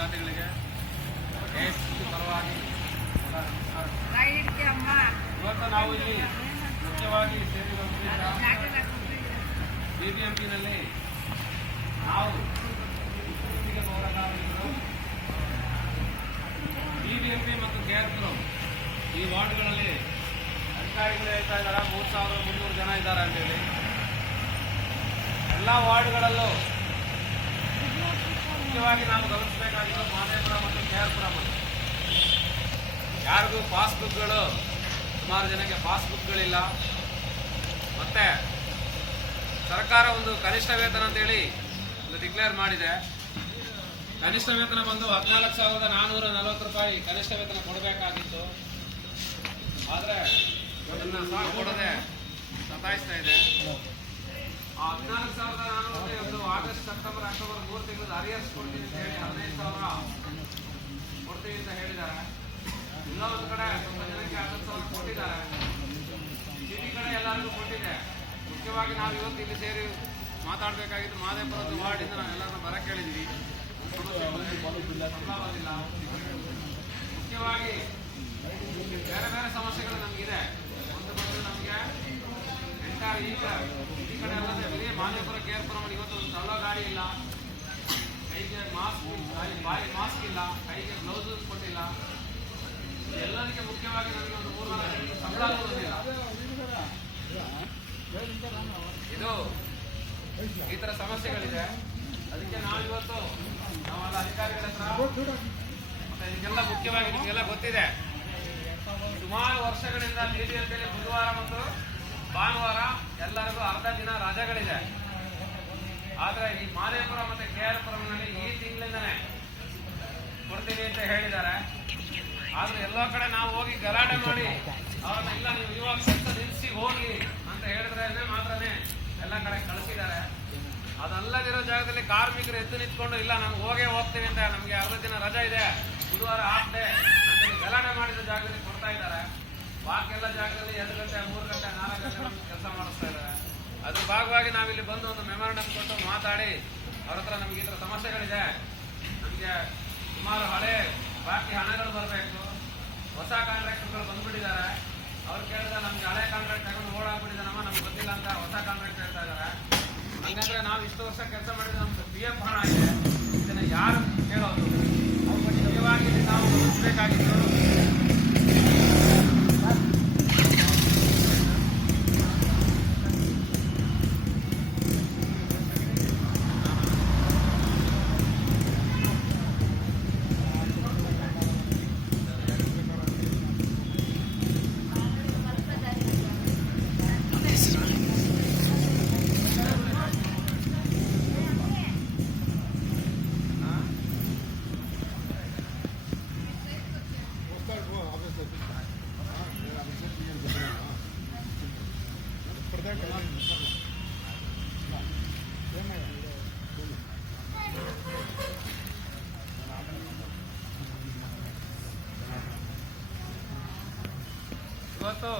ಖಾತೆಗಳಿಗೆ ಪರವಾಗಿ ಇವತ್ತು ನಾವು ಇಲ್ಲಿ ಮುಖ್ಯವಾಗಿ ಸೇರಿರುವಂತಹ ಬಿಬಿಎಂಪಿನಲ್ಲಿ ನಾವು ಬಿಬಿಎಂಪಿ ಮತ್ತು ಕೆಆರ್ಪುರಂ ಈ ವಾರ್ಡ್ಗಳಲ್ಲಿ ಅಧಿಕಾರಿಗಳು ಹೇಳ್ತಾ ಇದ್ದಾರೆ 3300 ಜನ ಇದ್ದಾರೆ ಅಂತೇಳಿ. ಎಲ್ಲ ವಾರ್ಡ್ಗಳಲ್ಲೂ ಮುಖ್ಯವಾಗಿ ನಾವು ಗಮನಿಸಬೇಕಾಗಿದ್ದು ಮಾದೇಪುರ ಮತ್ತು ಕೆಆರ್ಪುರಂ. ಯಾರಿಗೂ ಪಾಸ್ಬುಕ್ಗಳು, ಸುಮಾರು ಜನಕ್ಕೆ ಪಾಸ್ಬುಕ್ಗಳಿಲ್ಲ. ಮತ್ತೆ ಸರ್ಕಾರ ಒಂದು ಕನಿಷ್ಠ ವೇತನ ಅಂತೇಳಿ ಒಂದು ಡಿಕ್ಲೇರ್ ಮಾಡಿದೆ. ಕನಿಷ್ಠ ವೇತನ ಬಂದು 14,440 ರೂಪಾಯಿ ಕನಿಷ್ಠ ವೇತನ ಕೊಡಬೇಕಾಗಿತ್ತು. ಆದರೆ ಅದನ್ನು ಸಹ ಕೊಡದೆ ಸತಾಯಿಸ್ತಾ ಇದೆ. ಆ 14,440 ಒಂದು ಆಗಸ್ಟ್, ಸೆಪ್ಟೆಂಬರ್, ಅಕ್ಟೋಬರ್ 3 ತಿಂಗಳು ಅರಿಯರ್ಸ್ ಕೊಡ್ತೀವಿ ಅಂತ ಹೇಳಿ 15,000 ಕೊಡ್ತೀವಿ ಅಂತ ಹೇಳಿದ್ದಾರೆ. ಇಲ್ಲ ಒಂದು ಕಡೆ ಸ್ವಲ್ಪ ಜನಕ್ಕೆ 10,000 ಕೊಟ್ಟಿದ್ದಾರೆ. ಈ ಕಡೆ ಎಲ್ಲರಿಗೂ ಕೊಟ್ಟಿದೆ. ಮುಖ್ಯವಾಗಿ ನಾವು ಇವತ್ತು ಇಲ್ಲಿ ಸೇರಿ ಮಾತಾಡಬೇಕಾಗಿದ್ದು ಮಾದೇಪುರದ ವಾರ್ಡಿಂದ ನಾವೆಲ್ಲರನ್ನ ಬರ ಕೇಳಿದ್ವಿ. ಸಂಬಳವಿಲ್ಲ. ಮುಖ್ಯವಾಗಿ ಬೇರೆ ಬೇರೆ ಸಮಸ್ಯೆಗಳು ನಮಗಿದೆ. ಒಂದು ಬಂದು ನಮಗೆ ಈ ಕಡೆ ಅಲ್ಲದೆ ಬರೀ ಮಾದೇಪುರ ಕೆಆರ್ಪುರಂ ಇವತ್ತು ಒಂದು ತಳ್ಳೋ ಗಾಡಿ ಇಲ್ಲ, ಕೈಗೆ ಮಾಸ್ಕ್, ಬಾಯಿ ಮಾಸ್ಕ್ ಇಲ್ಲ, ಕೈಗೆ ಗ್ಲೌಸ್ ಕೊಟ್ಟಿಲ್ಲ. ಎಲ್ಲದಕ್ಕೆ ಮುಖ್ಯವಾಗಿ ನಮಗೆ ಒಂದು 3-4 ಸಂಬಳ ಕೊಡೋದಿಲ್ಲ. ಇದು ಈ ತರ ಸಮಸ್ಯೆಗಳಿದೆ. ಅದಕ್ಕೆ ನಾವಿವತ್ತು ನಾವೆಲ್ಲ ಅಧಿಕಾರಿಗಳ ಹತ್ರ ಮತ್ತೆ ಇದಕ್ಕೆಲ್ಲ ಮುಖ್ಯವಾಗಿ ನಿಮಗೆಲ್ಲ ಗೊತ್ತಿದೆ, ಸುಮಾರು ವರ್ಷಗಳಿಂದ ಬಿಬಿಎಂಪಿಯಲ್ಲಿ ಬುಧವಾರ ಮತ್ತು ಭಾನುವಾರ ಎಲ್ಲರಿಗೂ ಅರ್ಧ ದಿನ ರಜೆಗಳಿದೆ. ಆದ್ರೆ ಈ ಮಾದೇಪುರ ಮತ್ತೆ ಕೆಆರ್ಪುರಂನಲ್ಲಿ ಈ ತಿಂಗಳಿಂದನೇ ಕೊಡ್ತೀವಿ ಅಂತ ಹೇಳಿದ್ದಾರೆ. ಆದ್ರೆ ಎಲ್ಲೋ ಕಡೆ ನಾವು ಹೋಗಿ ಗಲಾಟೆ ಮಾಡಿ ಅವ್ರನ್ನ ಇಲ್ಲ ನೀವು ಇವಾಗ ಕೆಲಸ ನಿಲ್ಲಿಸಿ ಹೋಗಿ ಅಂತ ಹೇಳಿದ್ರೆ ಮಾತ್ರನೇ ಎಲ್ಲ ಕಡೆ ಕಳಿಸಿದ್ದಾರೆ. ಅದಲ್ಲದಿರೋ ಜಾಗದಲ್ಲಿ ಕಾರ್ಮಿಕರು ಎದ್ದು ನಿಂತ್ಕೊಂಡು ಇಲ್ಲ ನಾವು ಹೋಗೇ ಹೋಗ್ತೀವಿ ಅಂತ, ನಮಗೆ ಅರ್ಧ ದಿನ ರಜೆ ಇದೆ, ಬುಧವಾರ ಹಾಫ್ ಡೇ ಅಂತ ಗಲಾಟೆ ಮಾಡಿದ ಜಾಗದಲ್ಲಿ ಕೊಡ್ತಾ ಇದ್ದಾರೆ. ಬಾಕಿ ಎಲ್ಲ ಜಾಗದಲ್ಲಿ 2 ಗಂಟೆ, 3 ಗಂಟೆ, 4 ಗಂಟೆ ಕೆಲಸ ಮಾಡಿಸ್ತಾ ಇದ್ದಾರೆ. ಅದ್ರ ಭಾಗವಾಗಿ ನಾವಿಲ್ಲಿ ಬಂದು ಒಂದು ಮೆಮೊರಂಡಮ್ ಕೊಟ್ಟು ಮಾತಾಡಿ ಅವ್ರ ಹತ್ರ ನಮ್ಗೆ ಈ ಥರ ಸಮಸ್ಯೆಗಳಿದೆ, ನಮಗೆ ಸುಮಾರು ಹಳೆ ಬಾಕಿ ಹಣಗಳು ಬರಬೇಕು, ಹೊಸ ಕಾಂಟ್ರಾಕ್ಟರ್ಗಳು ಬಂದ್ಬಿಟ್ಟಿದ್ದಾರೆ. ಅವ್ರು ಕೇಳಿದ್ರೆ ನಮ್ಗೆ ಹಳೆ ಕಾಂಟ್ರಾಕ್ಟ್ ತಗೊಂಡು ಓಡಾಗ್ಬಿಟ್ಟಿದ್ದಾನಮ್ಮ, ನಮ್ಗೆ ಗೊತ್ತಿಲ್ಲ ಅಂತ ಹೊಸ ಕಾಂಟ್ರಾಕ್ಟ್ ಹೇಳ್ತಾ ಇದ್ದಾರೆ. ಹಂಗಂದ್ರೆ ನಾವು ಇಷ್ಟು ವರ್ಷ ಕೆಲಸ ಮಾಡಿದ್ರೆ ನಮ್ಗೆ PF ಹಣ ಇದೆ, ಇದನ್ನ ಯಾರು ಕೇಳೋದು? ಅವ್ರ ಬಗ್ಗೆ ನಿಜವಾಗಿ ನಾವು ಗಮನಿಸಬೇಕಾಗಿತ್ತು. ಇವತ್ತು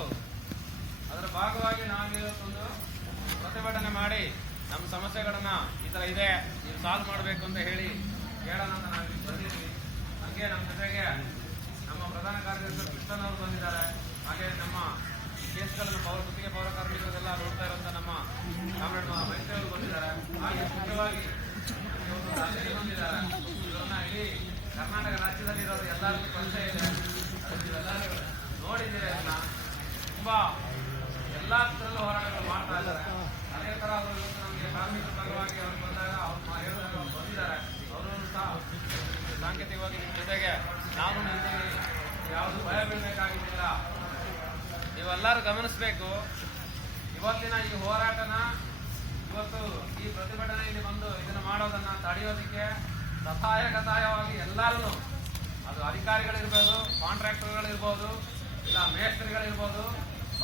ಅದರ ಭಾಗವಾಗಿ ನಾವು ಇವತ್ತೊಂದು ಪ್ರತಿಭಟನೆ ಮಾಡಿ ನಮ್ಮ ಸಮಸ್ಯೆಗಳನ್ನ ಈ ತರ ಇದೆ, ನೀವು ಸಾಲ್ವ್ ಮಾಡಬೇಕು ಅಂತ ಹೇಳಿ ಹೇಳೋಣ ಅಂತ ನಾವು ಬಂದಿದ್ವಿ. ಹಾಗೆ ನಮ್ಮ ಜೊತೆಗೆ ನಮ್ಮ ಪ್ರಧಾನ ಕಾರ್ಯದರ್ಶಿ ಕೃಷ್ಣನ್ ಅವರು ಬಂದಿದ್ದಾರೆ. ಹಾಗೆ ನಮ್ಮ ಕೇಸ್ಗಳನ್ನು ಗುತ್ತಿಗೆ ಪೌರ ಕಾರ್ಮಿಕರಿಗೆಲ್ಲ ನೋಡ್ತಾ ಇರುವಂತ ನಮ್ಮ ಕಾಮ್ರೇಡ್ ಮೈತ್ರಿ ಅವರು ಬಂದಿದ್ದಾರೆ. ಹಾಗೆ ಮುಖ್ಯವಾಗಿ ಬಂದಿದ್ದಾರೆ. ಇವರನ್ನ ಇಡೀ ಕರ್ನಾಟಕ ರಾಜ್ಯದಲ್ಲಿರೋರು ಎಲ್ಲರಿಗೂ ಪರಿಚಯ ಇದೆ, ಎಲ್ಲರೂ ನೋಡಿದ್ದೀರಿ. ಅದನ್ನ ತುಂಬಾ ಎಲ್ಲಾ ಥರಲ್ಲೂ ಹೋರಾಟಗಳು ಮಾಡ್ತಾ ಇದ್ದಾರೆ. ಅದೇ ತರ ಅವರು ಇವತ್ತು ನಮಗೆ ಕಾರ್ಮಿಕರ ಪರವಾಗಿ ಅವರು ಬಂದಾಗ ಅವ್ರು ಹೇಳಿದಾಗ ಅವ್ರು ಬಂದಿದ್ದಾರೆ. ಅವರು ಸಹ ಸಾಂಕೇತಿಕವಾಗಿ ನಿಮ್ಮ ಜೊತೆಗೆ ನಾನು ನಿಂತೀನಿ, ಯಾವುದು ಭಯ ಬೀಳಬೇಕಾಗಿದ್ದಿಲ್ಲ. ನೀವೆಲ್ಲರೂ ಗಮನಿಸಬೇಕು, ಇವತ್ತಿನ ಈ ಹೋರಾಟನ ಇವತ್ತು ಈ ಪ್ರತಿಭಟನೆಯಲ್ಲಿ ಬಂದು ಇದನ್ನು ಮಾಡೋದನ್ನ ತಡೆಯೋದಕ್ಕೆ ಕಥಾಯವಾಗಿ ಎಲ್ಲರೂ, ಅದು ಅಧಿಕಾರಿಗಳಿರ್ಬೋದು, ಕಾಂಟ್ರಾಕ್ಟರ್ಗಳಿರ್ಬೋದು, ಇಲ್ಲ ಮೇಸ್ತ್ರಿಗಳಿರ್ಬೋದು,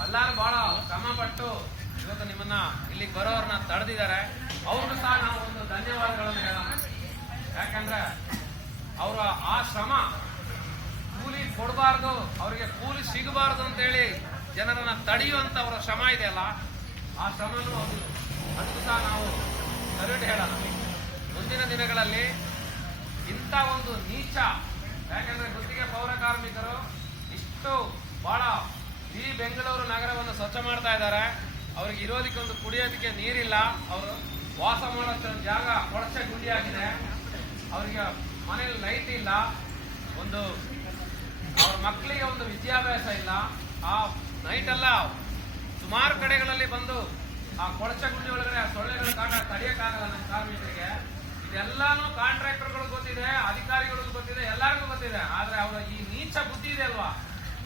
ಎಲ್ಲರೂ ಬಹಳ ಶ್ರಮಪಟ್ಟು ಇವತ್ತು ನಿಮ್ಮನ್ನ ಇಲ್ಲಿಗೆ ಬರೋರನ್ನ ತಡೆದಿದ್ದಾರೆ. ಅವ್ರಿಗೂ ಸಹ ನಾವು ಒಂದು ಧನ್ಯವಾದಗಳನ್ನು ಹೇಳೋಣ. ಯಾಕಂದ್ರೆ ಅವರ ಆ ಶ್ರಮ ಕೂಲಿ ಕೊಡಬಾರ್ದು, ಅವರಿಗೆ ಕೂಲಿ ಸಿಗಬಾರ್ದು ಅಂತೇಳಿ ಜನರನ್ನ ತಡೆಯುವಂತ ಅವರ ಶ್ರಮ ಇದೆಯಲ್ಲ, ಆ ಶ್ರಮನೂ ಅದಕ್ಕೂ ಸಹ ನಾವು ಸಲ್ಯೂಟ್ ಹೇಳೋಣ. ಮುಂದಿನ ದಿನಗಳಲ್ಲಿ ಇಂಥ ಇಂಥ ಒಂದು ನೀಚ, ಯಾಕೆಂದ್ರೆ ಗುತ್ತಿಗೆ ಪೌರ ಕಾರ್ಮಿಕರು ಇಷ್ಟು ಬಹಳ ಇಡೀ ಬೆಂಗಳೂರು ನಗರವನ್ನು ಸ್ವಚ್ಛ ಮಾಡ್ತಾ ಇದ್ದಾರೆ. ಅವ್ರಿಗೆ ಇರೋದಕ್ಕೆ ಒಂದು ಕುಡಿಯೋದಕ್ಕೆ ನೀರಿಲ್ಲ, ಅವರು ವಾಸ ಮಾಡೋ ಜಾಗ ಕೊಳಚೆ ಗುಂಡಿ ಆಗಿದೆ, ಅವರಿಗೆ ಮನೇಲಿ ಲೈಟ್ ಇಲ್ಲ, ಒಂದು ಅವ್ರ ಮಕ್ಕಳಿಗೆ ಒಂದು ವಿದ್ಯಾಭ್ಯಾಸ ಇಲ್ಲ. ಆ ನೈಟ್ ಎಲ್ಲ ಸುಮಾರು ಕಡೆಗಳಲ್ಲಿ ಬಂದು ಆ ಕೊಳಚೆ ಗುಂಡಿ ಒಳಗಡೆ ಆ ಸೊಳ್ಳೆಗಳ ಕಾಟ ತಡೆಯಕ್ಕಾಗಲ್ಲ ನಮ್ಮ ಕಾರ್ಮಿಕರಿಗೆ. ಇದೆಲ್ಲಾನು ಕಾಂಟ್ರಾಕ್ಟರ್ಗಳು ಗೊತ್ತಿದೆ, ಅಧಿಕಾರಿಗಳಿಗೂ ಗೊತ್ತಿದೆ, ಎಲ್ಲರಿಗೂ ಗೊತ್ತಿದೆ. ಆದ್ರೆ ಅವರ ಈ ನೀಚ ಬುದ್ಧಿ ಇದೆ ಅಲ್ವಾ,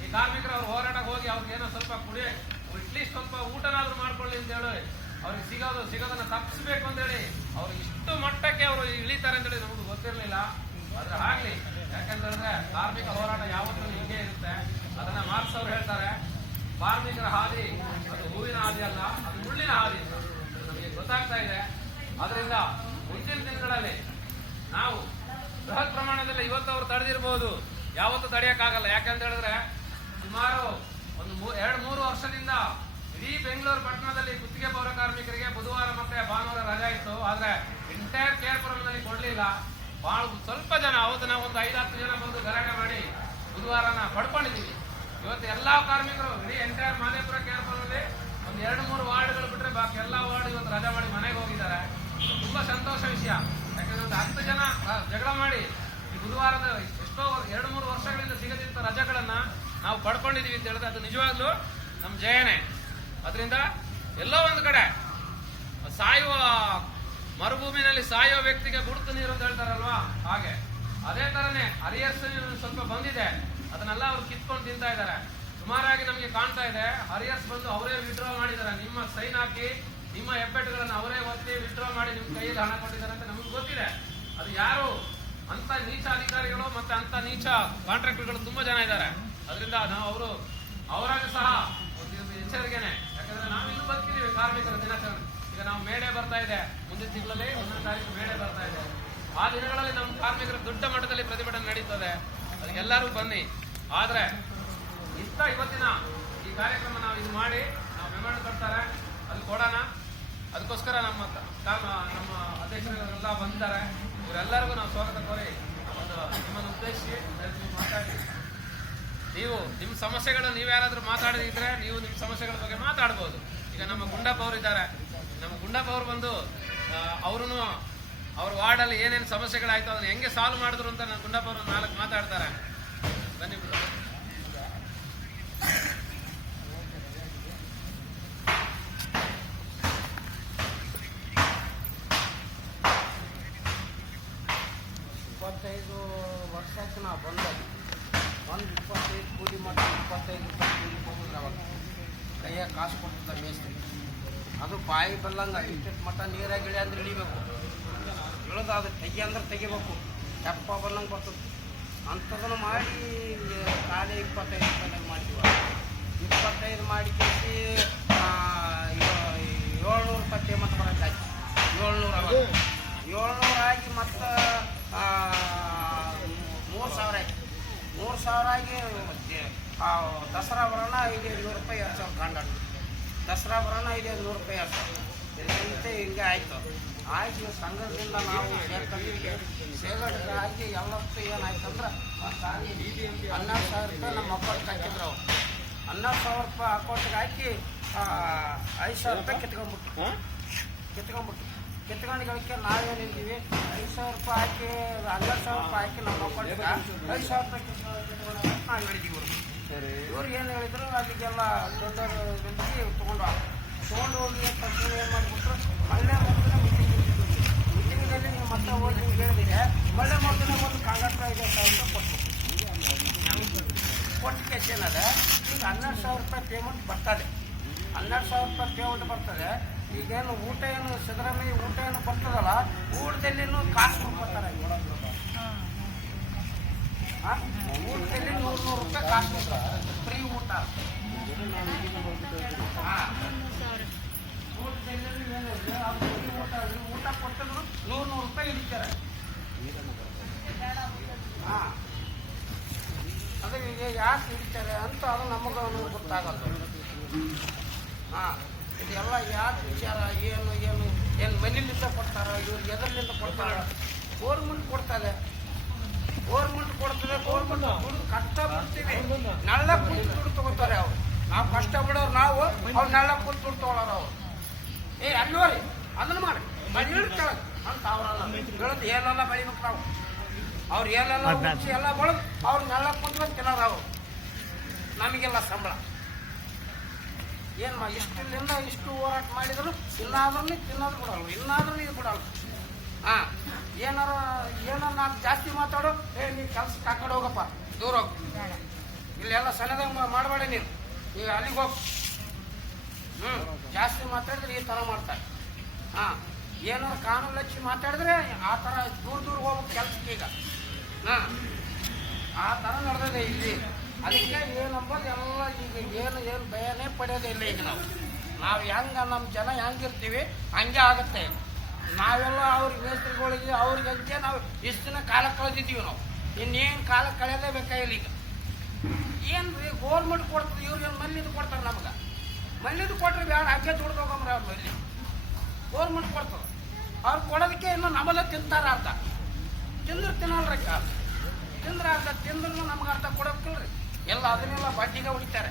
ಈ ಕಾರ್ಮಿಕರು ಅವ್ರ ಹೋರಾಟಕ್ಕೆ ಹೋಗಿ ಅವ್ರಿಗೆ ಏನೋ ಸ್ವಲ್ಪ ಅಟ್ಲೀಸ್ಟ್ ಸ್ವಲ್ಪ ಊಟನಾದ್ರೂ ಮಾಡ್ಕೊಳ್ಳಿ ಅಂತ ಹೇಳಿ ಅವ್ರಿಗೆ ಸಿಗೋದನ್ನ ತಪ್ಪಿಸ್ಬೇಕು ಅಂತ ಹೇಳಿ ಅವ್ರು ಇಷ್ಟು ಮಟ್ಟಕ್ಕೆ ಅವರು ಇಳಿತಾರೆ ಅಂತ ಹೇಳಿ ನಮ್ಗೆ ಗೊತ್ತಿರಲಿಲ್ಲ. ಆದ್ರೆ ಆಗ್ಲಿ, ಯಾಕಂತಂದ್ರೆ ಕಾರ್ಮಿಕ ಹೋರಾಟ ಯಾವತ್ತೂ ಹಿಂಗೆ ಇರುತ್ತೆ. ಅದನ್ನ ಮಾರ್ಕ್ಸ್ ಅವ್ರು ಹೇಳ್ತಾರೆ, ಕಾರ್ಮಿಕರ ಹಾದಿ ಅದು ಹೂವಿನ ಹಾದಿ ಅಲ್ಲ, ಅದು ಮುಳ್ಳಿನ ಹಾದಿ ಅಂತ ನಮಗೆ ಗೊತ್ತಾಗ್ತಾ ಇದೆ. ಅದರಿಂದ ಮುಂದಿನ ದಿನಗಳಲ್ಲಿ ನಾವು ಬೃಹತ್ ಪ್ರಮಾಣದಲ್ಲಿ ಇವತ್ತು ಅವರು ತಡೆದಿರಬಹುದು, ಯಾವತ್ತೂ ತಡೆಯಕ್ಕಾಗಲ್ಲ. ಯಾಕಂತ ಹೇಳಿದ್ರೆ ಸುಮಾರು ಒಂದು 2-3 ವರ್ಷದಿಂದ ಇಡೀ ಬೆಂಗಳೂರು ಪಟ್ಟಣದಲ್ಲಿ ಗುತ್ತಿಗೆ ಪೌರ ಕಾರ್ಮಿಕರಿಗೆ ಬುಧವಾರ ಮತ್ತೆ ಭಾನುವಾರ ರಜಾ ಇತ್ತು. ಆದ್ರೆ ಎಂಟೈರ್ ಕೇರ್ಪುರಂನಲ್ಲಿ ಕೊಡ್ಲಿಲ್ಲ. ಬಹಳ ಸ್ವಲ್ಪ ಜನ, ಅವತ್ತು ನಾವು ಒಂದು 5-10 ಜನ ಬಂದು ಗಲಾಟೆ ಮಾಡಿ ಬುಧವಾರನ ಪಡ್ಕೊಂಡಿದ್ದೀವಿ. ಇವತ್ತು ಎಲ್ಲಾ ಕಾರ್ಮಿಕರು ಇಡೀ ಎಂಟೈರ್ ಮಾದೇಪುರ ಕೇರ್ಪುರದಲ್ಲಿ ಒಂದು 2-3 ವಾರ್ಡ್ಗಳು ಬಿಟ್ರೆ ಬಾಕಿ ಎಲ್ಲಾ ವಾರ್ಡ್ ಇವತ್ತು ರಜಾ ಮಾಡಿ ಮನೆಗೆ ಹೋಗಿದ್ದಾರೆ. ತುಂಬಾ ಸಂತೋಷ ವಿಷಯ. ಯಾಕಂದ್ರೆ ಒಂದು 10 ಜನ ಜಗಳ ಮಾಡಿ ಈ ಬುಧವಾರದ ಎಷ್ಟೋ 2-3 ವರ್ಷಗಳಿಂದ ಸಿಗದಿದ್ದ ರಜೆಗಳನ್ನ ನಾವು ಪಡ್ಕೊಂಡಿದೀವಿ ಅಂತ ಹೇಳಿದ್ರೆ ಅದು ನಿಜವಾಗ್ಲೂ ನಮ್ಮ ಜಯನೇ. ಅದರಿಂದ ಎಲ್ಲೋ ಒಂದು ಕಡೆ ಸಾಯುವ ಮರುಭೂಮಿನಲ್ಲಿ ಸಾಯುವ ವ್ಯಕ್ತಿಗೆ ಗುರುತು ನೀರು ಅಂತ ಹೇಳ್ತಾರಲ್ವಾ, ಹಾಗೆ ಅದೇ ತರನೇ ಹರಿಯರ್ಸ್ ಸ್ವಲ್ಪ ಬಂದಿದೆ, ಅದನ್ನೆಲ್ಲ ಅವ್ರು ಕಿತ್ಕೊಂಡು ತಿಂತಾ ಇದ್ದಾರೆ. ಸುಮಾರಾಗಿ ನಮಗೆ ಕಾಣ್ತಾ ಇದೆ, ಹರಿಯರ್ಸ್ ಬಂದು ಅವರೇ ವಿಡ್ರಾ ಮಾಡಿದ್ದಾರೆ. ನಿಮ್ಮ ಸೈನ್ ಹಾಕಿ ನಿಮ್ಮ ಹೆಬ್ಬೆಟ್ಟುಗಳನ್ನು ಅವರೇ ಒತ್ತಿ ವಿಡ್ರಾ ಮಾಡಿ ನಿಮ್ಮ ಕೈಯಲ್ಲಿ ಹಣ ಕೊಟ್ಟಿದ್ದಾರೆ ಅಂತ ನಮ್ಗೆ ಗೊತ್ತಿದೆ. ಅದು ಯಾರು ಅಂತ ನೀಚ ಅಧಿಕಾರಿಗಳು ಮತ್ತೆ ಅಂತ ನೀಚ ಕಾಂಟ್ರಾಕ್ಟರ್ಗಳು ತುಂಬಾ ಜನ ಇದ್ದಾರೆ. ಅದರಿಂದ ನಾವು ಅವರಾಗ ಸಹ ಎಚ್ಚರಿಕೆನೆ. ಯಾಕಂದ್ರೆ ನಾವು ಇನ್ನೂ ಬದುಕಿದೀವಿ ಕಾರ್ಮಿಕರ ದಿನಾಚರಣೆ. ಈಗ ನಾವು ಮೇಡೆ ಬರ್ತಾ ಇದೆ, ಮುಂದಿನ ತಿಂಗಳಲ್ಲಿ 1ನೇ ತಾರೀಕು ಮೇಡೆ ಬರ್ತಾ ಇದೆ. ಆ ದಿನಗಳಲ್ಲಿ ನಮ್ಮ ಕಾರ್ಮಿಕರ ದೊಡ್ಡ ಮಟ್ಟದಲ್ಲಿ ಪ್ರತಿಭಟನೆ ನಡೀತದೆ, ಅದಕ್ಕೆಲ್ಲರೂ ಬನ್ನಿ. ಆದ್ರೆ ಇವತ್ತಿನ ಈ ಕಾರ್ಯಕ್ರಮ ನಾವು ಇದು ಮಾಡಿ ನಾವು ಮೆಮೊರಂಡಮ್ ಕೊಡ್ತಾರೆ, ಅದು ಕೊಡೋಣ. ಅದಕ್ಕೋಸ್ಕರ ನಮ್ಮ ಅಧ್ಯಕ್ಷರೆಲ್ಲ ಬಂದಿದ್ದಾರೆ. ಇವರೆಲ್ಲರಿಗೂ ನಾವು ಸ್ವಾಗತ ಕೋರಿ ನಿಮ್ಮನ್ನು ಉದ್ದೇಶಿಸಿ ಮಾತಾಡಿ, ನೀವು ನಿಮ್ಮ ಸಮಸ್ಯೆಗಳು ನೀವ್ಯಾರಾದ್ರೂ ಮಾತಾಡಿದ್ರೆ ನೀವು ನಿಮ್ಮ ಸಮಸ್ಯೆಗಳ ಬಗ್ಗೆ ಮಾತಾಡ್ಬೋದು. ಈಗ ನಮ್ಮ ಗುಂಡಪ್ಪ ಅವರು ಇದ್ದಾರೆ, ನಮ್ಮ ಗುಂಡಪ್ಪ ಅವರು ಬಂದು ಅವರು ಅವ್ರ ವಾರ್ಡಲ್ಲಿ ಏನೇನು ಸಮಸ್ಯೆಗಳಾಯ್ತು ಅದನ್ನ ಹೆಂಗೆ ಸಾಲ್ವ್ ಮಾಡಿದ್ರು ಅಂತ ನನ್ನ ಗುಂಡಪ್ಪ ಅವರು 4 ಮಾತಾಡ್ತಾರೆ. ಬನ್ನಿ ಬಿಡು. ವರ್ಷಕ್ಕೆ ನಾವು ಬಂದದ್ದು ಒಂದು 25 ಕೂಲಿ ಮಾಡಿ 25 ರೂಪಾಯಿ ಕೂಲಿ ಕೊಟ್ಟಿದ್ರೆ ಅವಾಗ ಕೈಯಾಗ ಕಾಸು ಕೊಟ್ಟಿದ್ದ ಮೇಸ್ತ್ರಿ. ಅದು ಬಾಯಿ ಬಲ್ಲಂಗೆ ಇಷ್ಟಕ್ಕೆ ಮಟ್ಟ ನೀರಾಗಿ ಇಳಿ ಅಂದ್ರೆ ಇಳಿಬೇಕು, ಇಳಿದು ಅದು ತೆಗಿ ಅಂದ್ರೆ ತೆಗಿಬೇಕು, ತೆಪ್ಪ ಬಲ್ಲಂಗೆ ಬರ್ತದೆ. ಅಂಥದನ್ನು ಮಾಡಿ ಖಾಲಿ 25 ರೂಪಾಯಿನಾಗ ಮಾಡ್ತೀವಿ. 25 ಮಾಡಿ ಕೇಸಿ 700 ರೂಪಾಯಿ ಪೇಮೆಂಟ್ ಬರೋಕ್ಕಾಯ್ತು. 700 ಆಗಿ ಮತ್ತು 3000 ಆಯ್ತು. 3000 ಆಗಿ ದಸರಾ ಬರೋಣ 500 ರೂಪಾಯಿ 2000 ಕಾಂಡಾಡು. ದಸರಾ ಬರೋಣ 500 ರೂಪಾಯಿ 2000 ಇದರಂತೆ ಹಿಂಗೆ ಆಯಿತು. ಆಗಿ ಸಂಘದಿಂದ ನಾವು ಸೇಗಡಿಗೆ ಆಗಿ ಎಲ್ಲತ್ತು ಏನಾಯ್ತಂದ್ರೆ 12,000 ರೂಪಾಯಿ ನಮ್ಮ ಅಕೌಂಟ್ಗೆ ಹಾಕಿದ್ರು. ಅವ್ರು 12,000 ರೂಪಾಯಿ ಅಕೌಂಟ್ಗೆ ಹಾಕಿ 5,000 ರೂಪಾಯಿ ಕಿತ್ಕೊಂಡ್ಬಿಟ್ಟು ಕಿತ್ಕೊಂಡಿಗಳಿಗೆ ನಾವೇನಿದ್ದೀವಿ 5,000 ರೂಪಾಯಿ ಹಾಕಿ 12,000 ರೂಪಾಯಿ ಹಾಕಿ ನಮ್ಮ ಅಕೌಂಟ್ಗೆ 5,000 ರೂಪಾಯಿ ಕಿತ್ಕೊಂಡು ನಾವು ಹೇಳಿದ್ದೀವಿ. ಇವ್ರು ಏನು ಹೇಳಿದ್ರು ಅದಕ್ಕೆಲ್ಲ ದೊಡ್ಡವರು ತೊಗೊಂಡು ಹೋಗಿ ತಕ್ಷಣ ಏನು ಮಾಡಿಬಿಟ್ರು, ಮಳ್ಳೆ ಮೊದಲೇ ಮೀಟಿಂಗಲ್ಲಿ ನೀವು ಮತ್ತೆ ಹೋಗಿ ನೀವು ಹೇಳಿದ್ರೆ ಮಳ್ಳೆ ಮೊದಲೇ ಒಂದು ಕಾಂಗ್ರೆಸ್ 5,000 ರೂಪಾಯಿ ಕೊಟ್ಟು ಕೇಸ್ ಏನದೆ ಈಗ 12,000 ರೂಪಾಯಿ ಪೇಮೆಂಟ್ ಬರ್ತದೆ. 12,000 ರೂಪಾಯಿ ಪೇಮೆಂಟ್ ಬರ್ತದೆ. ಈಗೇನು ಊಟ ಏನು ಸಿದ್ದರಾಮಯ್ಯ ಊಟ ಏನು ಬರ್ತದಲ್ಲ, ಊಟದಲ್ಲಿನೂ ಕಾಸು ಕೊಡ್ತಾರೆ. ಊಟದಲ್ಲಿ 100 ರೂಪಾಯಿ ಕಾಸು ಕೊಡ್ತಾರೆ, ಫ್ರೀ ಊಟ. ಊಟ ಕೊಟ್ಟಿದ್ರು 100 ರೂಪಾಯಿ ಹಿಡಿತಾರೆ. ಅದು ಈಗ ಯಾಕೆ ಹಿಡಿತಾರೆ ಅಂತ ಅದು ನಮಗೆ ಗೊತ್ತಾಗಲ್ಲ. ಇದೆಲ್ಲ ಯಾಕೆ ವಿಚಾರ, ಏನು ಮನೆಯಲ್ಲಿಂದ ಕೊಡ್ತಾರ, ಇವ್ರಿಗೆ ಎದರ್ಲಿಂದ ಕೊಡ್ತಾರ, ಗೋರ್ಮೆಂಟ್ ಕೊಡ್ತಾರೆ. ದುಡ್ದು ಕಷ್ಟ ಬಿಡ್ತೀವಿ, ನಳ್ಳ ಕುಂತು ದುಡ್ಡು ತಗೋತಾರೆ ಅವ್ರು. ನಾವು ಕಷ್ಟ ಬಿಡೋರು ನಾವು, ಅವ್ರು ನಳ್ಳ ಕುಂತು ದುಡ್ಡು ತಗೊಳ್ಳೋರು ಅವ್ರು. ಅಲ್ಲೋರಿ ಅದನ್ನ ಮಾಡಿ ಕೆಳಗೆ ಅಂತ ಅವ್ರಲ್ಲ ಬೆಳೆದು ಏನೆಲ್ಲ ಬೆಳಿಬೇಕು ನಾವು. ಅವ್ರು ಏನೆಲ್ಲ ಎಲ್ಲ ಬೆಳೆದು ಅವ್ರು ನಳ್ಳ ಕುಂತ್ಕೊಂಡು ತಿನ್ನೋರು ಅವ್ರು. ನಮಗೆಲ್ಲ ಸಂಬಳ ಏನು ಇಷ್ಟಿಲ್ಲಿಂದ ಇಷ್ಟು ಹೋರಾಟ ಮಾಡಿದ್ರು ಇನ್ನಾದ್ರೂ ತಿನ್ನೋದು ಬಿಡಲ್ಲ, ಇನ್ನಾದ್ರೂ ಇದು ಬಿಡಲ್ಲ. ಹಾಂ ಏನಾರ ನಾಲ್ಕು ಜಾಸ್ತಿ ಮಾತಾಡೋ ನೀವು ಕೆಲ್ಸಕ್ಕೆ ಹಾಕೊಂಡು ಹೋಗಪ್ಪ, ದೂರ ಹೋಗು, ಇಲ್ಲೆಲ್ಲ ಸಣ್ಣದಾಗ ಮಾಡಬೇಡ ನೀನು, ಈಗ ಅಲ್ಲಿಗೆ ಹೋಗು. ಜಾಸ್ತಿ ಮಾತಾಡಿದ್ರೆ ಈ ಥರ ಮಾಡ್ತಾರೆ. ಹಾಂ ಏನಾರು ಕಾನೂನು ಲಕ್ಷಿ ಮಾತಾಡಿದ್ರೆ ಆ ಥರ ದೂರ ಹೋಗ್ಬೇಕು ಕೆಲ್ಸಕ್ಕೆ. ಈಗ ಹಾಂ ಆ ಥರ ನಡೆದಿದೆ ಇಲ್ಲಿ. ಅದಕ್ಕೆ ಏನಂಬೋದು ಎಲ್ಲ ಈಗ ಏನು ಭಯನೇ ಪಡೆಯೋದೇ ಇಲ್ಲ. ಈಗ ನಾವು ಹೆಂಗೆ ನಮ್ಮ ಜನ ಹೆಂಗಿರ್ತೀವಿ ಹಂಗೆ ಆಗುತ್ತೆ. ನಾವೆಲ್ಲ ಅವ್ರಿಗೆ ಮೇಸ್ತ್ರಿಗಳಿಗೆ ಅವ್ರಿಗೆ ಹಂಗೆ ನಾವು ಇಷ್ಟು ದಿನ ಕಾಲ ಕಳೆದಿದ್ದೀವಿ. ನಾವು ಇನ್ನೇನು ಕಾಲ ಕಳೆಯೋದೇ ಬೇಕಾಗಿಲ್ಲ. ಈಗ ಏನು ರೀ ಗೋರ್ಮೆಂಟ್ ಕೊಡ್ತದೆ, ಇವ್ರಿಗೆ ಮಲ್ಲಿದು ಕೊಡ್ತಾರೆ ನಮ್ಗೆ. ಮಲ್ಲಿದು ಕೊಟ್ಟರೆ ಬೇಡ, ಹಂಗೆ ದುಡ್ದು ಹೋಗಂಬ್ರಿ ಅವ್ರ ಮಲ್ಲಿ ಗೋರ್ಮೆಂಟ್ ಕೊಡ್ತದೆ. ಅವ್ರು ಕೊಡೋದಕ್ಕೆ ಇನ್ನು ನಮ್ಮಲ್ಲ ತಿಂತಾರ ಅರ್ಧ, ತಿಂದ್ರೆ ತಿನ್ನಲ್ರಿ. ತಿಂದ್ರೆ ಅರ್ಧ ತಿಂದ್ರೂ ನಮ್ಗೆ ಅರ್ಧ ಕೊಡೋಕ್ಕಿಲ್ರಿ. ಎಲ್ಲ ಅದನ್ನೆಲ್ಲ ಬಡ್ಡಿಗೆ ಹೊಡಿತಾರೆ.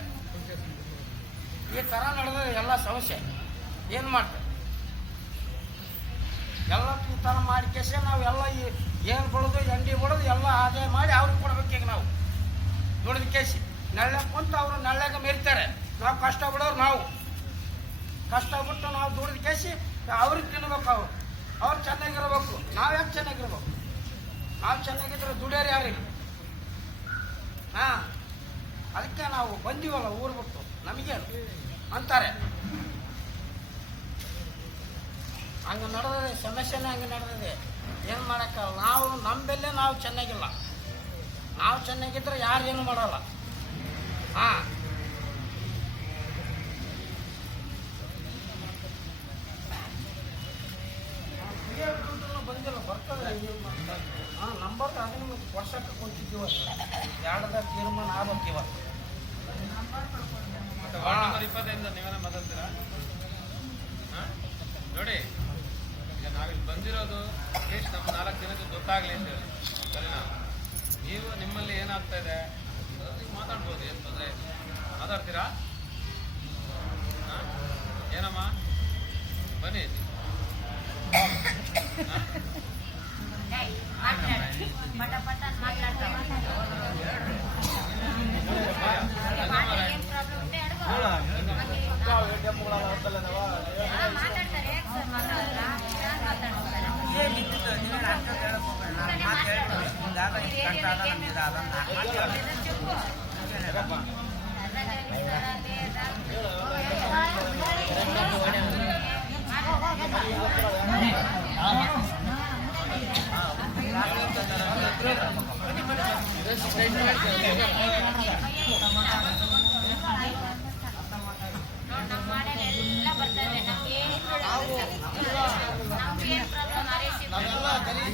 ಈ ಥರ ನಡೆದ್ರೆ ಎಲ್ಲ ಸಮಸ್ಯೆ ಏನು ಮಾಡ್ತಾರೆ ಎಲ್ಲ ಈ ಥರ ಮಾಡಿ ಕೇಸ ನಾವೆಲ್ಲ ಏನು ಬಿಡೋದು ಎಂಡಿ ಬಿಡೋದು ಎಲ್ಲ ಆದಾಯ ಮಾಡಿ ಅವ್ರಿಗೆ ಕೊಡ್ಬೇಕೀಗ. ನಾವು ದುಡಿದ ಕೇಸಿ ನಳ್ಳೆ ಕುಂತು ಅವರು ನಳ್ಳೆಗ ಮೆರಿತಾರೆ. ನಾವು ಕಷ್ಟ ಬಿಡೋರು, ನಾವು ಕಷ್ಟ ಬಿಟ್ಟು ನಾವು ದುಡಿದ ಕೇಸಿ ಅವ್ರಿಗೆ ತಿನ್ಬೇಕು. ಅವ್ರು ಚೆನ್ನಾಗಿರ್ಬೇಕು, ನಾವು ಯಾಕೆ ಚೆನ್ನಾಗಿರ್ಬೇಕು? ನಾವು ಚೆನ್ನಾಗಿದ್ರೆ ದುಡಿಯೋರು ಯಾರಿಗೆ? ಹಾಂ ಅದಕ್ಕೆ ನಾವು ಬಂದೀವಲ್ಲ ಊರು ಬಿಟ್ಟು, ನಮಗೇನು ಅಂತಾರೆ. ಹಂಗೆ ನಡೆದಿದೆ ಸಮಸ್ಯೆನೇ, ಹಂಗೆ ನಡೆದಿದೆ. ಏನು ಮಾಡೋಕ್ಕಲ್ಲ. ನಾವು ನಮ್ಮ ಬೆಲೆ ನಾವು ಚೆನ್ನಾಗಿಲ್ಲ. ನಾವು ಚೆನ್ನಾಗಿದ್ರೆ ಯಾರು ಏನು ಮಾಡಲ್ಲ. ಹಾಂ ಬಂದಿಲ್ಲ, ಬರ್ತದೆ. ಹಾಂ ನಂಬರ್ ಅದನ್ನು ವರ್ಷಕ್ಕೆ ಕೊಟ್ಟಿದ್ದೀವ. ಎರಡದ ತೀರ್ಮಾನ ಆಗ್ಬೇಕಿವ. ವಾರ್ಡ್ ನಂಬರ್ 20 ನೀವೇನ ಮಾತಾಡ್ತೀರಾ? ನೋಡಿ, ಈಗ ನಾವಿಲ್ಲಿ ಬಂದಿರೋದು ಅಟ್ಲೀಸ್ಟ್ ನಮ್ಮ 4 ಜನಕ್ಕೆ ಗೊತ್ತಾಗಲಿ ಅಂತ ಹೇಳಿ. ಸರಿನಾ? ನೀವು ನಿಮ್ಮಲ್ಲಿ ಏನಾಗ್ತಾ ಇದೆ ಮಾತಾಡ್ಬೋದು, ಏನು ತೊಂದರೆ ಇಲ್ಲ. ಮಾತಾಡ್ತೀರಾ? ಏನಮ್ಮ ಬನ್ನಿ.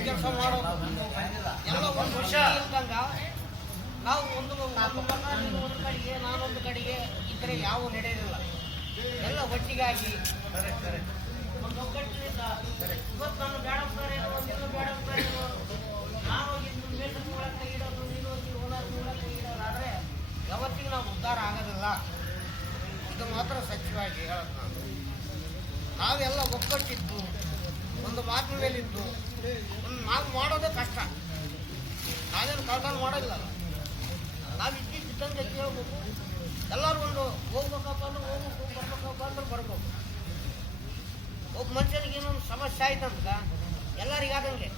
ಕೆಲಸ ಮಾಡೋದು ಎಲ್ಲ ಒಂದು ವರ್ಷ ಇಲ್ದಂಗ ನಾವು ಒಂದು ಕಡೆಗೆ ನಾನೊಂದು ಕಡೆಗೆ ಇದ್ರೆ ಯಾವ ನಡೆಯೋದಿಲ್ಲ. ಎಲ್ಲ ಒಟ್ಟಿಗಾಗಿ ಒಂದು ಒಗ್ಗಟ್ಟಿನಿಂದ ಇವತ್ತು ನಾನು ಬೇಡ ಒಂದಿಲ್ಲ ಬೇಡ ನಾನು ಮೇಲ್ಗಡೆ ಮೂಲಕ ಇಡೋದು, ನೀನು ಓನರ್ ಮೂಲಕ ಇಡೋದಾದ್ರೆ ಯಾವತ್ತಿಗೂ ನಾವು ಉದ್ಧಾರ ಆಗೋದಿಲ್ಲ. ಇದು ಮಾತ್ರ ಸತ್ಯವಾಗಿ ಹೇಳೋದು. ನಾವೆಲ್ಲ ಒಗ್ಗಟ್ಟಿದ್ದು ಒಂದು ಮಾತಿನ ಮೇಲಿದ್ದು ಒಂದು ನಾವು ಮಾಡೋದೇ ಕಷ್ಟ. ನಾವೇನು ಕಳ್ತನ ಮಾಡೋದಿಲ್ಲ. ನಾವು ಇದ್ದಂಗೆ ಕೇಳ್ಬೇಕು. ಎಲ್ಲರೂ ಒಂದು ಹೋಗ್ಬೇಕಪ್ಪ ಅಂದ್ರೆ ಹೋಗ್ಬೇಕು, ಬರ್ಬೇಕಪ್ಪ ಅಂದ್ರೆ ಬರ್ಬೇಕು. ಒಬ್ಬ ಮನುಷ್ಯನಿಗೆ ಏನೊಂದು ಸಮಸ್ಯೆ ಆಯ್ತಂತ ಎಲ್ಲರಿಗಾದಂಗೆ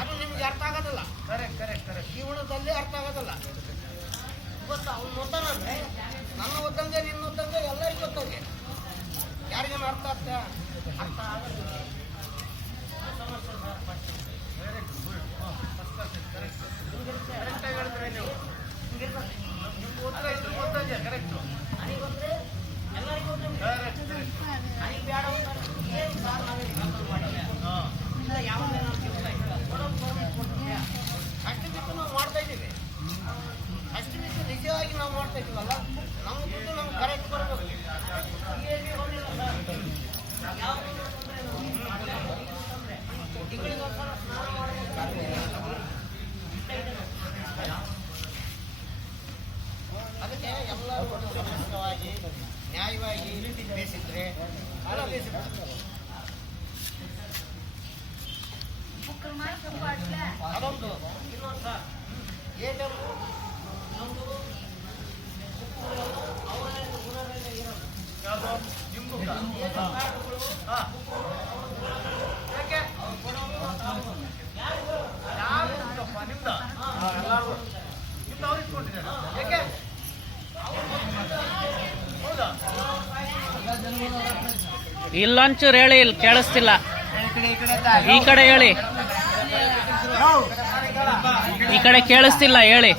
ಅದು ನಿಮ್ಗೆ ಅರ್ಥ ಆಗೋದಿಲ್ಲ. ಜೀವನದಲ್ಲಿ ಅರ್ಥ ಆಗೋದಿಲ್ಲ. ಇವತ್ತು ಅವ್ನು ಓದ್ತಾನಂದ್ರೆ ನನ್ನ ಓದಂಗೆ ನಿನ್ನ ಓದಂಗೆ ಎಲ್ಲರಿಗೂ ಗೊತ್ತಂಗೆ. ಯಾರಿಗೇನು ಅರ್ಥ ಆಗೋದಿಲ್ಲ. ಹೇಳಿದ್ರೆ ನೀವು ನಿಮ್ಗೆ ಓದ್ತಾ ಕರೆಕ್ಟು ನನಗೆ ಗೊತ್ತೇ ಎಲ್ಲರಿಗೂ ನನಗೆ ಬೇಡ ಏನು ಸಾರ್ ನಾವೇನು ಮಾಡಿಲ್ಲ ಇಲ್ಲ ಯಾವಾಗ ನಾವು ಕೊಡ್ತೀವಿ ಅಷ್ಟು ಬಿಟ್ಟು ನಾವು ಮಾಡ್ತಾ ಇದ್ದೀವಿ. ಅಷ್ಟು ಬಿಟ್ಟು ನಿಜವಾಗಿ ನಾವು ಮಾಡ್ತಾ ಇದ್ದೀವಲ್ಲ, ನಮ್ಮ ದುಡ್ಡು ನಮ್ಗೆ ಕರೆಕ್ಟ್ ಬರಬೇಕು. ಯಾವ ಸ್ವಚ್ಛವಾಗಿ ನ್ಯಾಯವಾಗಿ ಬೇಯಿಸಿದ್ರೆ ಎಲ್ಲ ಬೇಯಿಸಿದ್ರೆ ಅದೊಂದು ಇನ್ನೊಂದು ಸರ್ ಏಟರು ನಮ್ಮದು ಅವರೇ ಊರಲ್ಲೇ ಇರೋದು ಯಾವುದು ನಿಮ್ಮದು ಹಾಂ ಯಾಕೆ ಯಾರು ನಿಮ್ದು ಎಲ್ಲರೂ ನಿಮ್ದು ಅವ್ರು ಇಟ್ಕೊಂಡಿದ್ದಾರೆ ಯಾಕೆ ಹೌದಾ ಇಲ್ಲೊಂಚೂರು ಹೇಳಿ, ಇಲ್ಲಿ ಕೇಳಿಸ್ತಿಲ್ಲ. ಈ ಕಡೆ ಹೇಳಿ, ಈ ಕಡೆ ಕೇಳಿಸ್ತಿಲ್ಲ ಹೇಳಿ.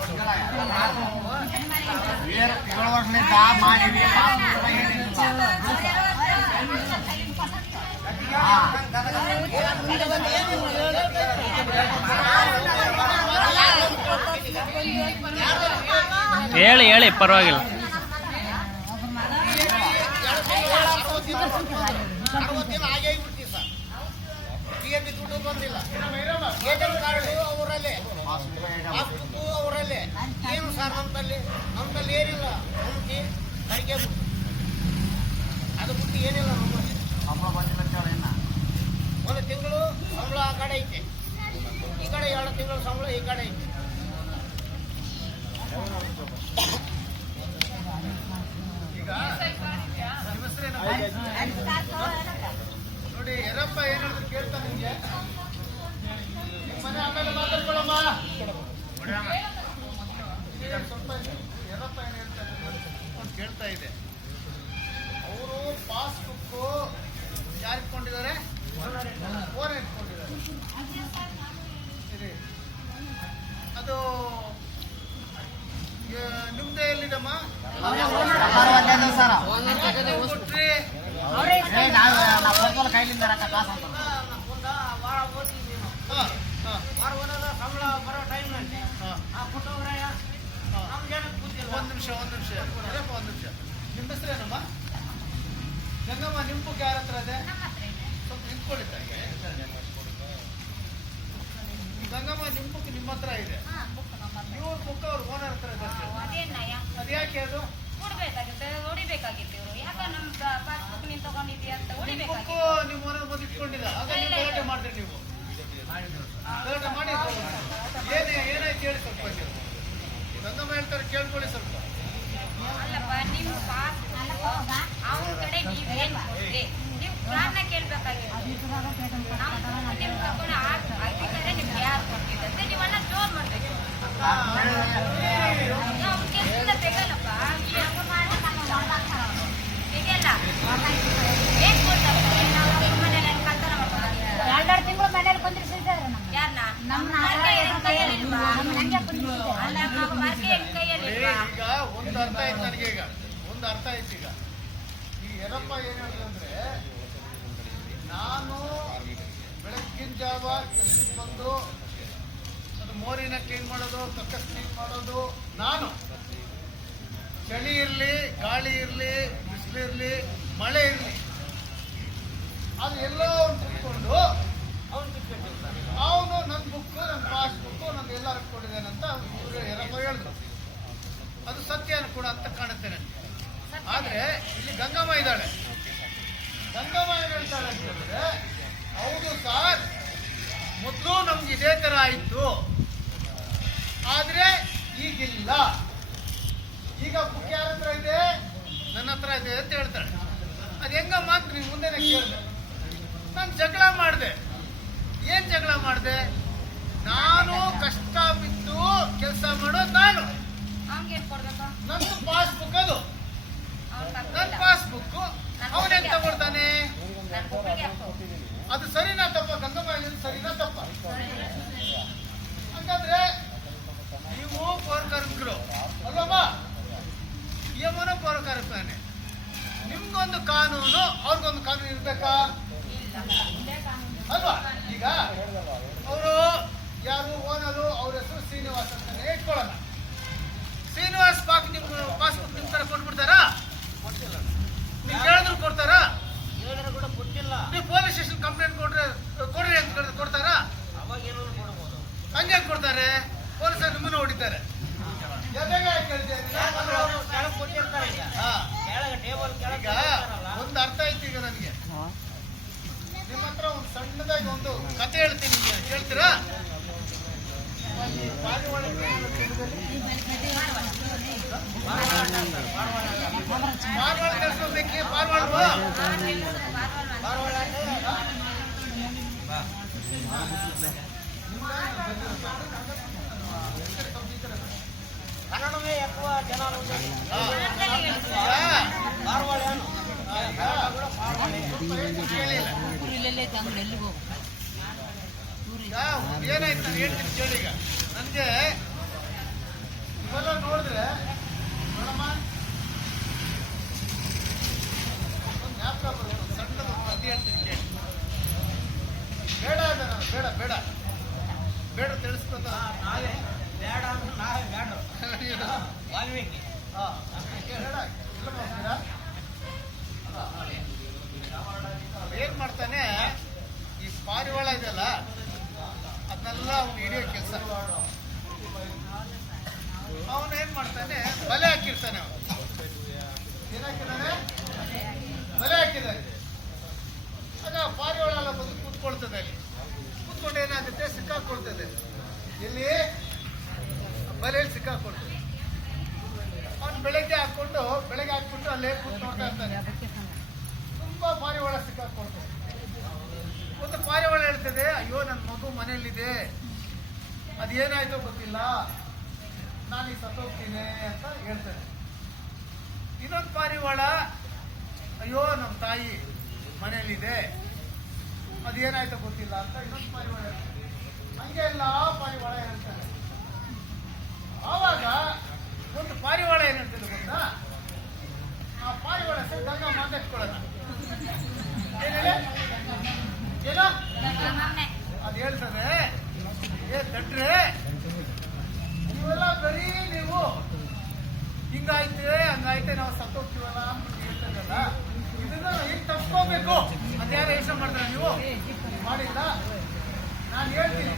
ಹೇಳಿ ಹೇಳಿ, ಪರವಾಗಿಲ್ಲ. ಹಾಗೆ ಬಿಡ್ತೀವಿ ಸರ್. PF ದುಡ್ಡು ಬಂದಿಲ್ಲ, ATM ಕಾರ್ಡು ಅವರಲ್ಲೇ, ಪಾಸ್ಬುಕ್ಕು ಅವರಲ್ಲೇ. ಏನು ಸರ್ ನಮ್ಮಲ್ಲಿ ಏನಿಲ್ಲ. ನಮ್ಗೆ ಅಡಿಕೆ ಬಿಟ್ಟು ಅದು ಬಿಟ್ಟು ಏನಿಲ್ಲ ನಮ್ಮಲ್ಲಿ. ಒಂದು ತಿಂಗಳು ಸಂಬಳ ಆ ಕಡೆ ಐತೆ, ಈ ಕಡೆ 2 ತಿಂಗಳು ಸಂಬಳ ಈ ಕಡೆ ಐತೆ. ಈಗ ನೋಡಿ ಯರಪ್ಪ ಏನ್ ಹೇಳಿದ್ರು ಕೇಳ್ತಾ ನಿಮ್ಗೆ. ನಿಮ್ಮ ಮನೆ ಆಮೇಲೆ ಮಾತಾಡ್ಕೊಳ್ಳಮ್ಮ. ಸ್ವಲ್ಪ ಯರಪ್ಪ ಏನ್ ಹೇಳ್ತಾರೆ ಕೇಳ್ತಾ ಇದೆ. ಅವರು ಪಾಸ್ಬುಕ್ಕು ಯಾರು ಇಟ್ಕೊಂಡಿದ್ದಾರೆ? ಓನ್ ಇಟ್ಕೊಂಡಿದ್ದಾರೆ. ಅದು ನಿಮ್ದೇ ಎಲ್ಲಿದಮ್ಮ? ಕೊಟ್ರಿ ಸಂಬಳ ಬರೋ ಟೈಮ್ನಲ್ಲಿ ಒಂದು ನಿಮಿಷ ನಿಮ್ಮ ಹೆಸರು ಏನಮ್ಮ? ಗಂಗಮ್ಮ, ನಿಮ್ಮ ಬುಕ್ ಯಾರ ಹತ್ರ ಇದೆ? ಸ್ವಲ್ಪ ನಿಂತ್ಕೊಳ್ಳಿದ್ದಾರೆ. ಗಂಗಮ್ಮ, ನಿಮ್ಮ ಬುಕ್ ನಿಮ್ಮ ಹತ್ರ ಇದೆ. ಇವ್ರ ಬುಕ್ ಅವ್ರ ಓನರ್ ಹತ್ರ ಇದೆ. ಅದು ಯಾಕೆ? ಅದು ಹೊಡಿಬೇಕಾಗಿತ್ತು ಇವರು. ಯಾಕ ನಮ್ ಪಾಸ್ಬುಕ್ ನೀನ್ ತಗೊಂಡಿದ್ಯಾ ಅಂತ ಹೊಡಿಬೇಕಾಗಿತ್ತು. ಬುಕ್ ನಿಮ್ಮ ಓನರ್ ಬಂದು ಇಟ್ಕೊಂಡಿಲ್ಲ. ಆಗ ನೀವು ಗಲಾಟೆ ಮಾಡ್ತೀರಿ. ನೀವು ಗಲಾಟೆ ಮಾಡಿ ಏನಾಯ್ತು ಹೇಳಿ ಸ್ವಲ್ಪ. ನೀವು ಗಂಗಮ್ಮ ಹೇಳ್ತಾರೆ, ಕೇಳ್ಕೊಳ್ಳಿ ಸ್ವಲ್ಪ. ಅಲ್ಲಪ್ಪ, ನಿಮ್ ಪಾಸ್ಬುಕ್ ಅವ್ರ ಕಡೆ ನೀವೇನ್ ಕೊಟ್ರಿ ನೀವು ಕಾರಣ ಕೇಳ್ಬೇಕಾಗಿತ್ತು. ನಿಮ್ ತಗೊಂಡು ಹಾಕಿದ್ರೆ ನಿಮ್ಗೆ ಯಾರು ಕೊಟ್ಟಿದ್ದಂತೆ ನೀವನ್ನ ಸ್ಟೋರ್ ಮಾಡ್ಬೇಕು. ಅವ್ರಿಗೆ ಸುಮ್ಮನೆ ತೆಗಲ್ಲಪ್ಪ, ತೆಗಿಯಲ್ಲ. ಏನ್ ಕೊಡ್ತಾರೆ? ನಾವು ನಿಮ್ಮ ಮನೇಲಿ ಕಳ್ತನ ಮಾಡ್ಕೊಂಡು 2 ತಿಂಗಳು ಮನೇಲಿ ಕುಂದಿರ್ಸಿದ್ದಾರೆ ಯಾರನ್ನ? ನಮ್ಮ ಕೈಯಲ್ಲಿಲ್ವಾ? ಅಲ್ಲ, ಮರ್ಕೆ ಕೈಯಲ್ಲಿಲ್ವಾ? ಈಗ ಒಂದು ಅರ್ಥ ಆಯ್ತು ನನಗೆ. ಈಗ ಒಂದು ಅರ್ಥ ಆಯ್ತು. ಈಗ ಈ ಯರಪ್ಪ ಏನ್ ಹೇಳಿದ್ರೆ, ನಾನು ಬೆಳಗ್ಗಿನ ಜಾವ ಕೆಲಸಕ್ಕೆ ಬಂದು ಅದು ಮೋರಿನ ಕ್ಲೀನ್ ಮಾಡೋದು, ಕಕ್ಕಸ್ ಕ್ಲೀನ್ ಮಾಡೋದು ನಾನು. ಚಳಿ ಇರಲಿ, ಗಾಳಿ ಇರಲಿ, ಬಿಸಿಲಿರಲಿ, ಮಳೆ ಇರಲಿ, ಅದು ಎಲ್ಲೋ ತಿಳ್ಕೊಂಡು ಅವನು ನನ್ನ ಬುಕ್ಕು, ನನ್ನ ಪಾಸ್ಬುಕ್ಕು, ನನ್ನ ಎಲ್ಲರೂ ಕೊಟ್ಟಿದ್ದೇನೆ ಅಂತ ಇವರು ಯರಪ್ಪ ಹೇಳಿದ್ರು. ಅದು ಸತ್ಯನೂ ಕೂಡ ಅಂತ ಕಾಣುತ್ತೆ ನನಗೆ. ಆದ್ರೆ ಇಲ್ಲಿ ಗಂಗಮ್ಮ ಇದ್ದಾಳೆ. ಗಂಗಮ್ಮ ಏನ್ ಹೇಳ್ತಾಳೆ ಅಂತ ಹೇಳಿದ್ರೆ, ಹೌದು ಸರ್, ಮೊದಲು ನಮ್ಗೆ ಇದೇ ತರ ಆಯ್ತು, ಆದ್ರೆ ಈಗಿಲ್ಲ. ಈಗ ಬುಕ್ ಯಾರ ಹತ್ರ ಇದೆ? ನನ್ನ ಹತ್ರ ಇದೆ ಅಂತ ಹೇಳ್ತಾಳೆ. ಅದು ಹೆಂಗಮ್ಮ ಅಂತ ನೀವು ಮುಂದೆನೆ ಕೇಳಿದೆ. ನಾನು ಜಗಳ ಮಾಡಿದೆ. ಏನ್ ಜಗಳ ಮಾಡಿದೆ? ನಾನು ಕಷ್ಟ ಬಿದ್ದು ಕೆಲಸ ಮಾಡೋದು ನಾನು. ಅವ್ನಿಗೆ ಕೊಡ್ಬೇಕು. ನಂದು ಪಾಸ್ಬುಕ್, ಅದು ನನ್ನ ಪಾಸ್ಬುಕ್. ಅವನೇನ್ ತಗೊಳ್ತಾನೆ? ಅದು ಸರಿನಾ ತಪ್ಪ? ಗಂಗಮ್ಮ ಹೇಳಿದ್ರು ಸರಿನಾ ತಪ್ಪ? ಹಂಗಂದ್ರೆ ನೀವು ಪೌರಕಾರ್ಮಿಕರು ಅಲ್ವಮ್ಮ? ಯಮನ ಪೌರಕಾರ್ಮಿಕನೇ. ನಿಮ್ಗೊಂದು ಕಾನೂನು, ಅವ್ರಿಗೊಂದು ಕಾನೂನು ಇರ್ಬೇಕಾ ಅಲ್ವಾ? ಈಗ ಅವರು ಯಾರು ಓನರು, ಅವ್ರ ಹೆಸರು ಶ್ರೀನಿವಾಸ್ ಅಂತಾನೆ ಇಟ್ಕೊಳ್ಳೋಣ. ಶ್ರೀನಿವಾಸ್ ಪಾಸ್ಬುಕ್ ನಿಮ್ ತರ ಕೊಟ್ಬಿಡ್ತಾರಾ? ನೀವು ಹೇಳಿದ್ರು ಕೊಡ್ತಾರಾ? ಹೇಳಿದ್ರೆ ಕೂಡ ಕೊಟ್ಟಿಲ್ಲ. ನೀವು ಪೊಲೀಸ್ ಸ್ಟೇಷನ್ ಕಂಪ್ಲೇಂಟ್ ಕೊಡ್ರಿ ಅಂತ ಕೊಡ್ತಾರಾ? ಅವಾಗ ಏನೋ ಕೊಡ್ಬೋದು. ಹಂಗೆ ಕೊಡ್ತಾರೆ. ಪೊಲೀಸರು ನಿಮ್ಮನ್ನು ಹೊಡಿತಾರೆ. ಕೊಟ್ಟಿರ್ತಾರೆ. ಈಗ ಒಂದು ಅರ್ಥ ಆಯ್ತು ಈಗ ನನಗೆ. ನಿಮ್ಮ ಹತ್ರ ಒಂದು ಸಣ್ಣದಾಗಿ ಒಂದು ಕತೆ ಹೇಳ್ತೀನಿ, ನಿಮ್ಗೆ ಕೇಳ್ತೀರಾ? ಪಾರಿವಾಳ ಕಳ್ಸ್ಕೊಬೇಕಿ ಪಾರಿವಾಳ ಕನ್ನಡವೇ ఎక్కువ జనాలు ಏನಾಯ್ತು ನಾನು ಹೇಳ್ತೀನಿ ಕೇಳಿ. ಈಗ ನನಗೆ ಇವೆಲ್ಲ ನೋಡಿದ್ರೆ ನೋಡಮ್ಮ ಒಂದು ಜ್ಞಾಪಕ ಬರುತ್ತೆ, ಸಣ್ಣದು ಕತೆ ಹೇಳ್ತೀನಿ ಕೇಳಿ. ಬೇಡ ಅದ ನಾನು ಬೇಡ ಬೇಡ ಬೇಡ ತಿಳಿಸ್ಕೊತ ನಾವೇ ಬೇಡ ಅಂದ್ರೆ ನಾವೇ ಬೇಡ ವಾಲ್ಮೀಕಿ ಏನ್ ಮಾಡ್ತಾನೆ ಈ ಪಾರಿವಾಳ ಇದೆಯಲ್ಲ ಅದನ್ನೆಲ್ಲ ಅವ್ನು ಹಿಡಿಯೋ ಕೆಲಸ. ಅವನು ಏನ್ ಮಾಡ್ತಾನೆ, ಬಲೆ ಹಾಕಿರ್ತಾನೆ. ಅವನು ಏನ್ ಹಾಕಿದಾನೆ? ಬಲೆ ಹಾಕಿದ್ದಾನೆ. ಆಗ ಪಾರಿವಾಳ ಎಲ್ಲ ಬಂದು ಕೂತ್ಕೊಳ್ತದೆ. ಅಲ್ಲಿ ಕೂತ್ಕೊಂಡು ಏನಾಗುತ್ತೆ, ಸಿಕ್ಕಾಕೊಳ್ತದೆ. ಇಲ್ಲಿ ಬಲೆಯಲ್ಲಿ ಸಿಕ್ಕಾಕೊಳ್ತದೆ. ಅವನು ಬೆಳಗ್ಗೆ ಹಾಕ್ಬಿಟ್ಟು ಅಲ್ಲೇ ಕೂತ್ ನೋಡ್ತಾ ಇರ್ತಾನೆ. ತುಂಬಾ ಪಾರಿವಾಳ ಸಿಕ್ಕಾಕೊಳ್ತದೆ. ಒಂದು ಪಾರಿವಾಳ ಹೇಳ್ತದೆ, ಅಯ್ಯೋ ನನ್ನ ಮಗು ಮನೆಯಲ್ಲಿದೆ, ಅದೇನಾಯ್ತೋ ಗೊತ್ತಿಲ್ಲ, ನಾನೀಗ ಸತ್ತೋಗ್ತೀನಿ ಅಂತ ಹೇಳ್ತೇನೆ. ಇನ್ನೊಂದು ಪಾರಿವಾಳ, ಅಯ್ಯೋ ನಮ್ಮ ತಾಯಿ ಮನೆಯಲ್ಲಿದೆ, ಅದೇನಾಯ್ತೋ ಗೊತ್ತಿಲ್ಲ ಅಂತ ಇನ್ನೊಂದು ಪಾರಿವಾಳ ಹೇಳ್ತದೆ. ಹಂಗೆ ಎಲ್ಲ ಪಾರಿವಾಳ ಹೇಳ್ತಾರೆ. ಆವಾಗ ಒಂದು ಪಾರಿವಾಳ ಏನ್ ಹೇಳ್ತದೆ ಗೊತ್ತಾ? ಆ ಪಾರಿವಾಳ ಸರ್ ಗಂಗ ಮಾತಾಡ್ಕೊಳ್ಳೋಣ ಏನೋ ಅದು ಹೇಳ್ತದೆ, ಏ ದಟ್ರೆ ನೀವೆಲ್ಲ ಬರೀ ನೀವು ಹಿಂಗಾಯ್ತೆ ಹಂಗಾಯ್ತೆ ನಾವು ಸತ್ತೋಗ್ತೀವಲ್ಲ ಅಂತ ಹೇಳ್ತದಲ್ಲ, ಇದನ್ನ ಈಗ ತಪ್ಕೋಬೇಕು ಅಂತ ಯಾರು ಯೋಚನೆ ಮಾಡ್ತಾರೆ? ನೀವು ಮಾಡಿಲ್ಲ. ನಾನು ಹೇಳ್ತೀನಿ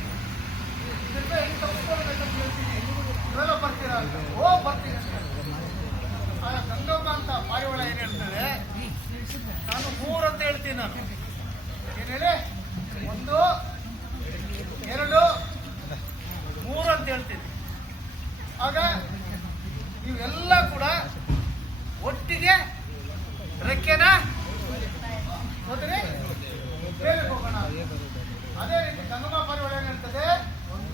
ಇದನ್ನ ಹೆಂಗ್ ತಪ್ಸ್ಕೊಳ್ಬೇಕಂತ ಹೇಳ್ತೀನಿ. ಇವೆಲ್ಲ ಬರ್ತೀರಾ ಅಂತ. ಬರ್ತೀನಿ ಅಷ್ಟೇ. ಗಂಗಮ್ಮ ಅಂತ ಪಾರಿವಾಳ ಏನ್ ಹೇಳ್ತದೆ, ನಾನು 3 ಅಂತ ಹೇಳ್ತೀನಿ. ನಾನು ಏನ್ ಹೇಳಿ, 1 2 3 ಅಂತ ಹೇಳ್ತೀನಿ. ಆಗ ನೀವೆಲ್ಲ ಕೂಡ ಒಟ್ಟಿಗೆ ರೆಕ್ಕೆನ ಹೋದ್ರೆ ಬೇರೆ ಹೋಗೋಣ. ಅದೇ ರೀತಿ ಗಂಗಮ್ಮ ಪಾರಿವಾಳ ಏನ್ ಹೇಳ್ತದೆ, 1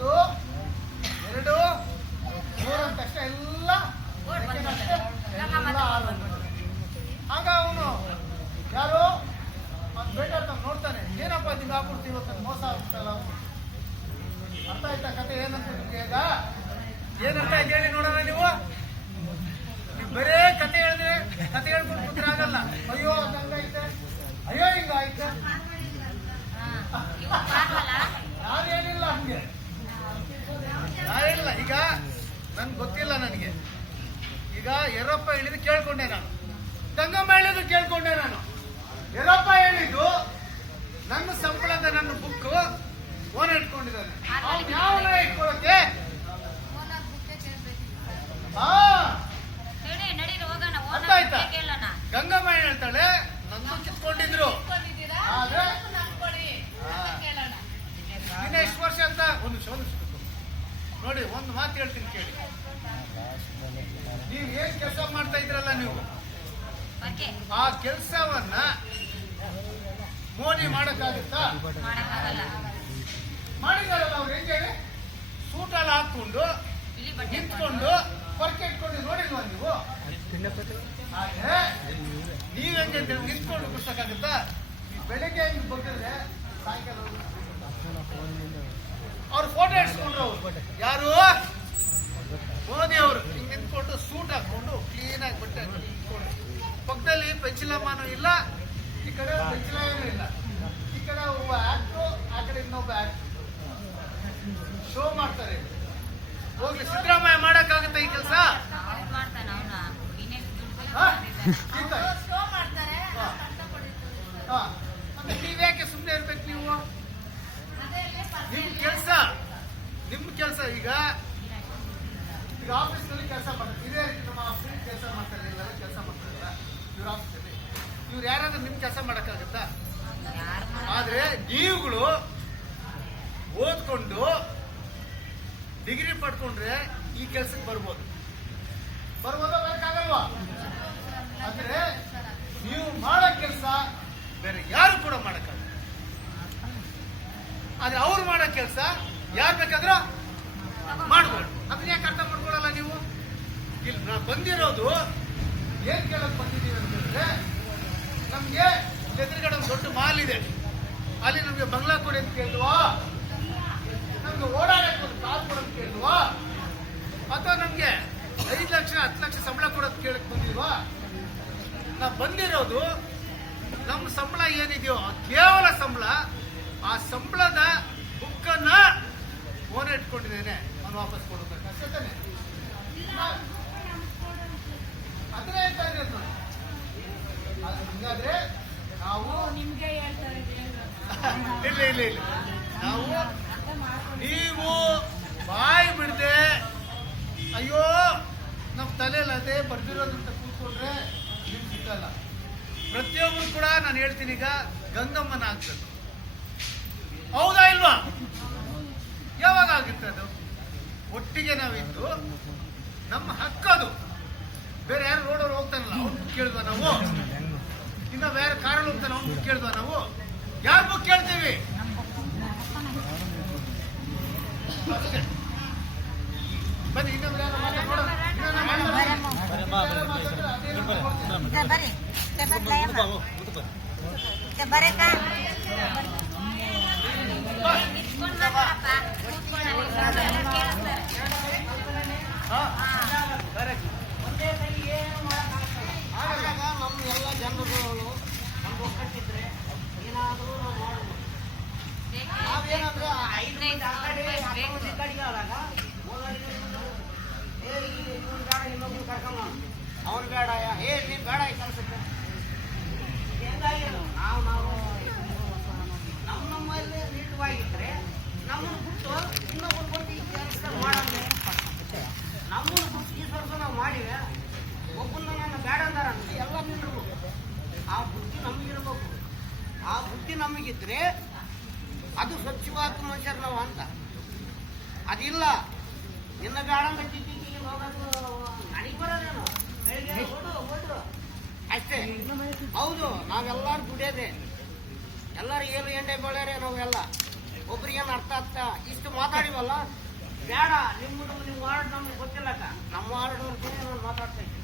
2 3 ಅಂತ ತಕ್ಷಣ ಎಲ್ಲ ಆಗ ಅವನು ಯಾರು ಬೇಕಾದ ನೋಡ್ತಾನೆ, ಏನಪ್ಪ ನಿಮ್ಗೆ ಆಗ್ಬಿಡ್ತೀವಿ ಇವತ್ತು ಮೋಸ ಆಗ್ಬಿಡ್ತಲ್ಲ. ಅರ್ಥ ಆಯ್ತಾ ಕತೆ ಏನಂತ ನಿಮ್ಗೆ? ಈಗ ಏನ್ ಅರ್ಥ ಆಯ್ತು ಹೇಳಿ ನೋಡೋಣ. ನೀವು ಬರೇ ಕತೆ ಹೇಳಿದ್ರೆ ಕತೆ ಹೇಳ್ಕೊಂಡು ಕೂತ್ರೆ ಆಗಲ್ಲ. ಅಯ್ಯೋ ಹಂಗೈತೆ, ಅಯ್ಯೋ ಹಿಂಗಾಯ್ತೆ, ನಾನೇನಿಲ್ಲ ಹಂಗೆ, ನಾನೇನಿಲ್ಲ. ಈಗ ನನ್ಗೆ ಗೊತ್ತಿಲ್ಲ. ನನಗೆ ಈಗ ಯರಪ್ಪ ಹೇಳಿದ್ದು ಕೇಳ್ಕೊಂಡೆ ನಾನು, ಗಂಗಮ್ಮ ಹೇಳಿದ್ದು ಕೇಳ್ಕೊಂಡೆ ನಾನು. ಯರಪ್ಪ ಹೇಳಿದ್ದು ನನ್ನ ಸಂಬಳದ ನನ್ನ ಬುಕ್ ಓನ ಇಟ್ಕೊಂಡಿದ್ದಾನೆ. ಯಾವ ಇಟ್ಕೊಳಕ್ಕೆ? ಅರ್ಥ ಆಯ್ತಾ? ಗಂಗಮ್ಮ ಏನ್ ಹೇಳ್ತಾಳೆ, ನನ್ನ ಕಿತ್ಕೊಂಡಿದ್ರು ಆದ್ರೆ ಇನ್ನ ಎಷ್ಟು ವರ್ಷ ಅಂತ. ಒಂದು ನಿಮಿಷ ನೋಡಿ, ಒಂದು ಮಾತು ಹೇಳ್ತೀನಿ ಕೇಳಿ. ನೀವ್ ಏನ್ ಕೆಲಸ ಮಾಡ್ತಾ ಇದ್ರಲ್ಲ, ನೀವು ಆ ಕೆಲಸವನ್ನ ಮೋದಿ ಮಾಡಕ್ಕಾಗುತ್ತಾ? ಮಾಡಿದಾರಲ್ಲ ಅವ್ರು. ಹೆಂಗೆ ಸೂಟಲ್ಲಿ ಹಾಕೊಂಡು ನಿಂತ್ಕೊಂಡು ಪರ್ಕೆ ಇಟ್ಕೊಂಡು ನೋಡಿಲ್ವಾ ನೀವು? ಆದ್ರೆ ನೀವ್ ಹೆಂಗೆ ನಿಂತ್ಕೊಂಡು ಕುಡ್ಸಕ್ಕಾಗುತ್ತಾ? ಬೆಳಿಗ್ಗೆ ಹೆಂಗ್ ಬಗ್ಗಿದ್ರೆ ಸಾಯಂಕಾಲ ಅವ್ರು ಫೋಟೋ ಇಡ್ಸ್ಕೊಂಡ್ರು. ಅವ್ರು ಯಾರು? ಮೋದಿ ಅವರು. ಹಿಂಗ್ ನಿಂತ್ಕೊಂಡು ಸೂಟ್ ಹಾಕೊಂಡು ಕ್ಲೀನ್ ಆಗಿ ಬಟ್ಟೆ ನಿಂತ್ಕೊಂಡು, ಪಕ್ಕದಲ್ಲಿ ಪೆಂಚಿಲಮ್ಮನೂ ಇಲ್ಲ, ಈ ಕಡೆ ಪೆಂಚಿಲಮ್ಮನೂ ಇಲ್ಲ. ಈ ಕಡೆ ಒಬ್ಬ ಆಕ್ಟ್ರು, ಆ ಕಡೆ ಇನ್ನೊಬ್ಬ ಆಕ್ಟ್ರು ಶೋ ಮಾಡ್ತಾರೆ. ಹೋಗ್ಲಿ, ಸಿದ್ದರಾಮಯ್ಯ ಮಾಡಕ್ಕಾಗುತ್ತೆ ಈ ಕೆಲಸ? ನೀವ್ಯಾಕೆ ಸುಮ್ಮನೆ ಇರ್ಬೇಕು? ನೀವು ನಿಮ್ ಕೆಲಸ ಈಗ ಆಫೀಸ್ ನಲ್ಲಿ ಕೆಲಸ ಮಾಡ್ತಾರೆ. ಇದೇ ರೀತಿ ನಮ್ಮ ಆಫೀಸ್ ಕೆಲಸ ಮಾಡ್ತಾರೆ, ಎಲ್ಲರೂ ಕೆಲಸ ಮಾಡ್ತಾರಲ್ಲ. ಯಾರಾದ್ರೂ ನಿಮ್ ಕೆಲಸ ಮಾಡಕ್ಕಾಗತ್ತಾ? ಆದ್ರೆ ನೀವುಗಳು ಓದ್ಕೊಂಡು ಡಿಗ್ರಿ ಪಡ್ಕೊಂಡ್ರೆ ಈ ಕೆಲ್ಸಕ್ಕೆ ಬರ್ಬೋದಾ ಬರಕ್ಕಾಗಲ್ವಾ? ಅಂದ್ರೆ ನೀವು ಮಾಡೋ ಕೆಲಸ ಬೇರೆ ಯಾರು ಕೂಡ ಮಾಡಕ್ಕಾಗಲ್ಲ. ಆದ್ರೆ ಅವ್ರು ಮಾಡೋ ಕೆಲಸ ಯಾರು ಬೇಕಾದ್ರೂ ಮಾಡ್ಬೋದು. ಅದನ್ನ ಯಾಕೆ ಅರ್ಥ ಮಾಡ್ಕೊಳಲ್ಲ ನೀವು? ಇಲ್ಲಿ ನಾವು ಬಂದಿರೋದು ಏನ್ ಕೇಳಕ್ ಬಂದಿದ್ದೀವಿ ಅಂತಂದ್ರೆ, ನಮ್ಗೆ ಎದುರುಗಡೆ ಒಂದು ದೊಡ್ಡ ಮಾಲ್ ಇದೆ, ಅಲ್ಲಿ ನಮ್ಗೆ ಬಂಗ್ಲಾ ಕೊಡಿ ಅಂತ ಕೇಳಿದ್ವಾ, ನಮ್ಗೆ ಓಡಾಡಕ್ಕೆ ಒಂದು ಕಾರ್ ಕೊಡೋದು ಕೇಳಿದ್ವಾ, ಅಥವಾ ನಮ್ಗೆ 5 ಲಕ್ಷ 10 ಲಕ್ಷ ಸಂಬಳ ಕೊಡೋದು ಕೇಳಕ್ ಬಂದಿಲ್ವಾ? ನಾವು ಬಂದಿರೋದು ನಮ್ಮ ಸಂಬಳ ಏನಿದೆಯೋ ಕೇವಲ ಸಂಬಳ, ಆ ಸಂಬಳದ ಬುಕ್ಕನ್ನ ಓನ್ ಇಟ್ಕೊಂಡಿದ್ದೇನೆ, ಅವನು ವಾಪಸ್ ಕೊಡಬೇಕು ಅಷ್ಟೇ ತಾನೆ. ಅದನ್ನೇ ಹೇಳ್ತಾ ಇರೋದು ನೋಡಿ. ಹಂಗಾದ್ರೆ ನಾವು ನಿಮ್ಗೆ ಹೇಳ್ತಾರೆ ಇಲ್ಲ ನಾವು ನೀವು ಬಾಯಿ ಬಿಡದೆ ಅಯ್ಯೋ ನಮ್ಮ ತಲೆಯಲ್ಲಿ ಅದೇ ಬರ್ದಿರೋದಂತ ಕೂತ್ಕೊಂಡ್ರೆ ನಿಮ್ಗೆ ಸಿಕ್ಕಲ್ಲ. ಪ್ರತಿಯೊಬ್ಬರು ಕೂಡ ನಾನು ಹೇಳ್ತೀನಿ, ಈಗ ಗಂಗಮ್ಮನ ಆಗ್ತದೆ, ಹೌದಾ ಇಲ್ವಾ? ಯಾವಾಗ ಆಗುತ್ತೆ ಅದು? ಒಟ್ಟಿಗೆ ನಾವಿದ್ದು ನಮ್ಮ ಹಕ್ಕದು. ಬೇರೆ ಯಾರು ರೋಡವ್ರು ಹೋಗ್ತಾನಲ್ಲ ಅವ್ನು ಕೇಳಿದ್ವಾ ನಾವು? ಇನ್ನ ಬೇರೆ ಕಾರಲ್ಲಿ ಹೋಗ್ತಾನೆ ಅವ್ನು ಕೇಳಿದ್ವಾ ನಾವು? ಯಾರ ಬುಕ್ ಕೇಳ್ತೀವಿ? ಅಷ್ಟೇ. ಬನ್ನಿ ಇನ್ನೊಬ್ರು ಯಾರು ಮಾತಾಡೋಣ. ನಿಂತ್ಕೊಂಡ್ ಮಾತಾಡಪ್ಪ. ಕೇಳಿಸ್ತಾರೆ. ಆದಾಗ ನಮ್ಮ ಎಲ್ಲ ಜನರುಗಳು ನಮ್ಗೆ ಒಕ್ಕಟ್ಟಿದ್ರೆ ಏನಾದರೂ ನಾವು ಮಾಡ್ಬೋದು. ನಾವೇನಂದ್ರೆ 5 ಕಡೆಗೆ ಆದಾಗ ಬೇಡ ಇನ್ನೊಬ್ರು ಕರ್ಕೊಂಡ ಅವ್ನು ಬೇಡ ನೀನ್ ಬೇಡ ಈ ಕೆಲಸಕ್ಕೆ ಹೆಂಗಾಗಿ ನಾವು ನಮ್ಮಲ್ಲಿ ನೀಟವಾಗಿದ್ರೆ ನಮ್ಮನ್ನು ಬಿಟ್ಟು ಇನ್ನೊಬ್ಬರು ಕೊಟ್ಟು ಈ ಕೆಲಸ ಮಾಡೋದು. ನಮ್ಮನ್ನು ಬಿಟ್ಟು ಈ ವರ್ಷ ನಾವು ಮಾಡಿವೆ, ಒಬ್ಬನ್ನ ನನ್ನ ಬೇಡ ಅಂದಾರ ಅಂತ ಎಲ್ಲ ನಿಂದಿರ್ಬೇಕು. ಆ ಬುದ್ಧಿ ನಮಗಿರ್ಬೇಕು. ಆ ಬುದ್ಧಿ ನಮಗಿದ್ರೆ ಅದು ಸ್ವಚ್ಛವಾದ ಮನುಷ್ಯರು ನಾವು ಅಂತ. ಅದಿಲ್ಲ, ನಿನ್ನ ಬೇಡ ಅಂತ ಟಿಕ್ಕಿಗೆ ಹೋಗೋದು ನನಗೆ ಬರೋದೇನು, ಓಡು ಅಷ್ಟೇ. ಹೌದು, ನಾವೆಲ್ಲರೂ ದುಡಿಯೋದೆ, ಎಲ್ಲರೂ ಏನು ಎಂಡೆ ಬೆಳೆಯರೆ ನಾವೆಲ್ಲ. ಒಬ್ರಿಗೇನು ಅರ್ಥ ಆಗ್ತಾ ಇಷ್ಟು ಮಾತಾಡಿವಲ್ಲ, ಬೇಡ ನಿಮ್ಮ ವಾರ್ಡ್ ನಮ್ಗೆ ಗೊತ್ತಿಲ್ಲಕ್ಕ, ನಮ್ಮ ವಾರ್ಡ್ ನಾನು ಮಾತಾಡ್ತಾ ಇದ್ದೀನಿ.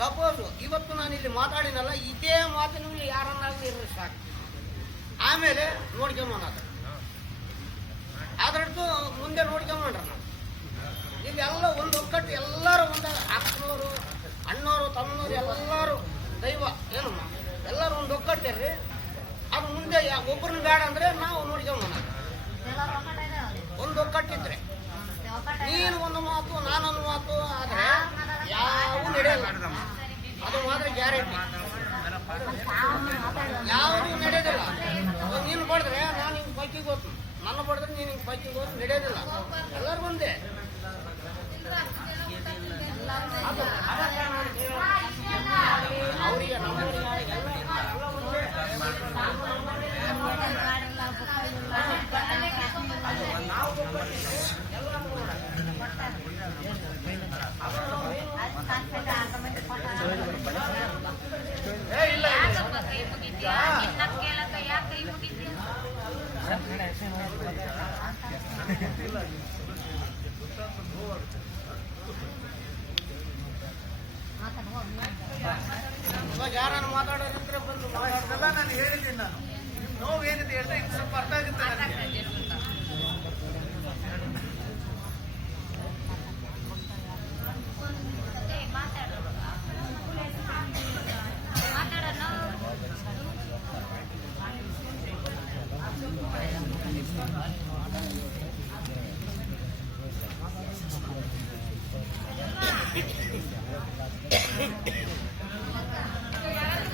ಸಪೋಸ್ ಇವತ್ತು ನಾನು ಇಲ್ಲಿ ಮಾತಾಡಿನಲ್ಲ, ಇದೇ ಮಾತಿನಲ್ಲಿ ಯಾರನ್ನಾಗಲಿ ಇರೋ ಸಾಕು, ಆಮೇಲೆ ನೋಡ್ಕೊಂಬನದು ಅದ್ರದ್ದು ಮುಂದೆ ನೋಡ್ಕೊಂಬಂಡ್ರ ನಾವು. ನೀವೆಲ್ಲ ಒಂದು ಒಕ್ಕಟ್ಟು ಎಲ್ಲರೂ ಒಂದಾಗ ಅಕ್ಕನವರು ಅಣ್ಣವರು ತಮ್ಮನವರು ಎಲ್ಲರೂ ದೈವ ಏನು ಎಲ್ಲರೂ ಒಂದು ಒಕ್ಕಟ್ಟಿರ್ರಿ. ಅದು ಮುಂದೆ ಒಬ್ಬರನ್ನ ಬೇಡ ಅಂದ್ರೆ ನಾವು ನೋಡ್ಕೊಂಬನದು. ಒಂದು ಒಕ್ಕಟ್ಟಿದ್ರೆ ನೀನು ಒಂದು ಮಾತು ನಾನೊಂದು ಮಾತು ಆದ್ರೆ ಯಾವೂ ನಡೆಯಲ್ಲ. ಅದು ಮಾತ್ರ ಗ್ಯಾರಂಟಿ, ಯಾವುದು ನಡೆಯೋದಿಲ್ಲ. ನೀನು ಬಡಿದ್ರೆ ನಾನು ಹಿಂಗೆ ಪೈಕಿಗೆ ಹೋಗ್ತೀನಿ, ನನ್ನ ಬಡಿದ್ರೆ ನೀನು ಹಿಂಗೆ ಪೈಕಿಗೆ ಹೋದ್ರೆ ನಡೆಯೋದಿಲ್ಲ. ಎಲ್ಲರೂ ಒಂದೇ. ಅವರಿಗೆ ಕೈ ಮುಗಿದ್ಯಾ? ನಿನ್ನ ಕೇಳಕ್ಕ ಯಾಕೆ ಕೈ ಮುಗಿದ್ಯಾ? ಇವಾಗ ಯಾರನ್ನು ಮಾತಾಡೋದಂದ್ರೆ ಬಂದು ಅದೆಲ್ಲ ನಾನು ಹೇಳಿದ್ದೀನಿ. ನಿಮ್ಮ ನೋವು ಏನಿದೆ ಹೇಳಿದ್ರೆ ಇದು ಸ್ವಲ್ಪ ಅರ್ಥ ಆಗುತ್ತೆ ನನಗೆ.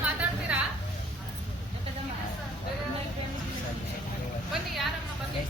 ಮಾತಾಡ್ತೀರಾ? ಬನ್ನಿ, ಯಾರಮ್ಮ ಬನ್ನಿ.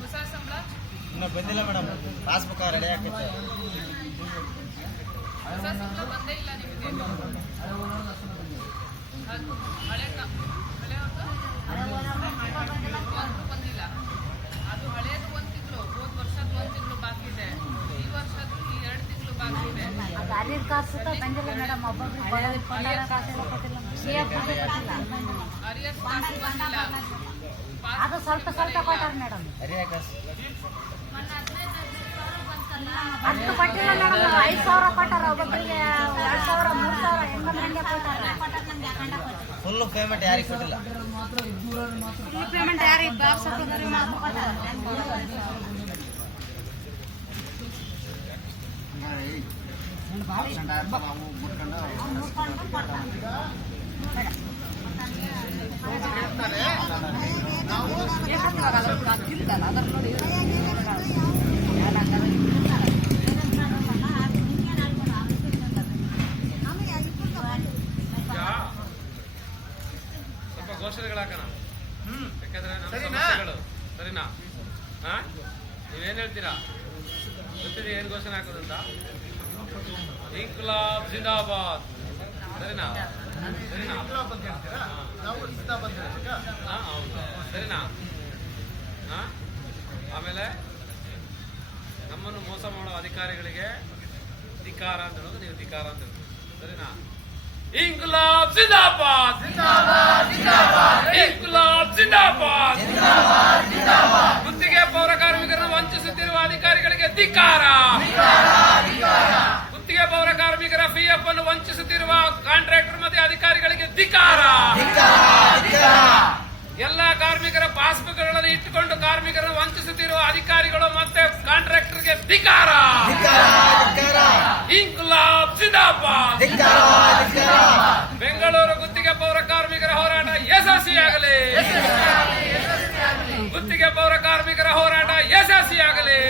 ಹೊಸ ಸಂಬಳ ಇನ್ನೂ ಬಂದಿಲ್ಲ ಮೇಡಮ್, ಪಾಸ್ಬುಕ್ ರೆಡಿ ಆಗ್ತೈತೆ. ಹೊಸ ಸಂಬಳ ಬಂದೇ ಇಲ್ಲ ನಿಮಗೆ. ಅದು ಹಳೆಯವ್ರದ್ದು ಬಂದಿಲ್ಲ. ಅದು ಹಳೇದು 1 ತಿಂಗಳು, ಹೋದ ವರ್ಷದ್ದು 1 ತಿಂಗಳು ಬಾಕಿ ಇದೆ, ಈ ವರ್ಷದ್ದು 2 ತಿಂಗಳು ಬಾಕಿ ಇದೆ. ಅರಿಯರ್ ಕಾಸು ಬಂದಿಲ್ಲ ಮೇಡಮ್. ಒಬ್ಬೊಬ್ರು ಅರಿಯರ್ಸ್ ಕಾಸು ಬಂದಿಲ್ಲ. ಅದು ಸ್ವಲ್ಪ ಸ್ವಲ್ಪ ಕೊಟ್ಟಾರ ಮೇಡಮ್. ಅಷ್ಟು ಕೊಟ್ಟಿಲ್ಲ ಮೇಡಮ್. 5,000 ಕೊಟ್ಟಾರ ಒಬ್ಬೊಬ್ಬರಿಗೆ, 2,000 3,000 ಹೆಂಗಂದ್ರೆ ಕೊಟ್ಟಾರ. ಫುಲ್ ಪೇಮೆಂಟ್ ಯಾರಿಗೆ ಕೊಟ್ಟಿಲ್ಲ. ಫುಲ್ ಪೇಮೆಂಟ್ ಯಾರಿಗೆ ಬಾಕ್ಸ್ ಹಾಕಿದ್ರೆ ಮಾತ್ರ ಕೊಟ್ಟಾರ. ಸ್ವಲ್ಪ ಘೋಷಣೆಗಳಾಕೋಣ. ಯಾಕಂದ್ರೆ ನಮ್ಮ ಸರಿನಾ? ಸಮಸ್ಯೆಗಳು ಸರಿನಾ? ಹಾ, ನೀವೇನ್ ಹೇಳ್ತೀರಾ? ಗೊತ್ತಿದೆ ಏನ್ ಘೋಷಣೆ ಹಾಕೋದಂತ? ಇನ್ಕ್ಲಾಬ್ ಜಿಂದಾಬಾದ್. ಸರಿನಾ? ಸರಿನಾ? ಇನ್ಕ್ಲಾಬ್ ಅಂತ ಹೇಳ್ತೀರಾ? ನಾವು ಜಿಂದಾಬಾದ್ ಹೇಳ್ತೀರಾ? ಹಾ, ಹೌದು. ಸರಿನಾ? ಹಾ, ಆಮೇಲೆ ನಮ್ಮನ್ನು ಮೋಸ ಮಾಡೋ ಅಧಿಕಾರಿಗಳಿಗೆ ಧಿಕ್ಕಾರ ಅಂತ ಹೇಳೋದು, ನೀವು ಧಿಕ್ಕಾರ ಅಂತ ಹೇಳೋದು. ಸರಿನಾ? ಇನ್ಕ್ಲಾಬ್ ಜಿಂದಾಬಾದ್. ಇನ್ಕ್ಲಾಬ್ ಜಿಂದಾಬಾದ್. ಗುತ್ತಿಗೆ ಪೌರ ಕಾರ್ಮಿಕರನ್ನು ವಂಚಿಸುತ್ತಿರುವ ಅಧಿಕಾರಿಗಳಿಗೆ ಧಿಕ್ಕಾರ. ಗುತ್ತಿಗೆ ಪೌರ ಕಾರ್ಮಿಕರ PF ಅನ್ನು ವಂಚಿಸುತ್ತಿರುವ ಕಾಂಟ್ರಾಕ್ಟರ್ ಮತ್ತು ಅಧಿಕಾರಿಗಳಿಗೆ ಧಿಕ್ಕಾರ. ಎಲ್ಲ ಕಾರ್ಮಿಕರ ಪಾಸ್ಬುಕ್ಗಳನ್ನು ಇಟ್ಟುಕೊಂಡು ಕಾರ್ಮಿಕರನ್ನು ವಂಚಿಸುತ್ತಿರುವ ಅಧಿಕಾರಿಗಳು ಮತ್ತೆ ಕಾಂಟ್ರಾಕ್ಟರ್ಗೆ ಧಿಕ್ಕಾರ. ಇನ್ಕ್ಲಾಬ್ ಜಿಂದಾಬಾದ್. ಬೆಂಗಳೂರು ಗುತ್ತಿಗೆ ಪೌರ ಕಾರ್ಮಿಕರ ಹೋರಾಟ ಯಶಸ್ವಿಯಾಗಲಿ. ಗುತ್ತಿಗೆ ಪೌರ ಕಾರ್ಮಿಕರ ಹೋರಾಟ ಯಶಸ್ವಿಯಾಗಲಿ.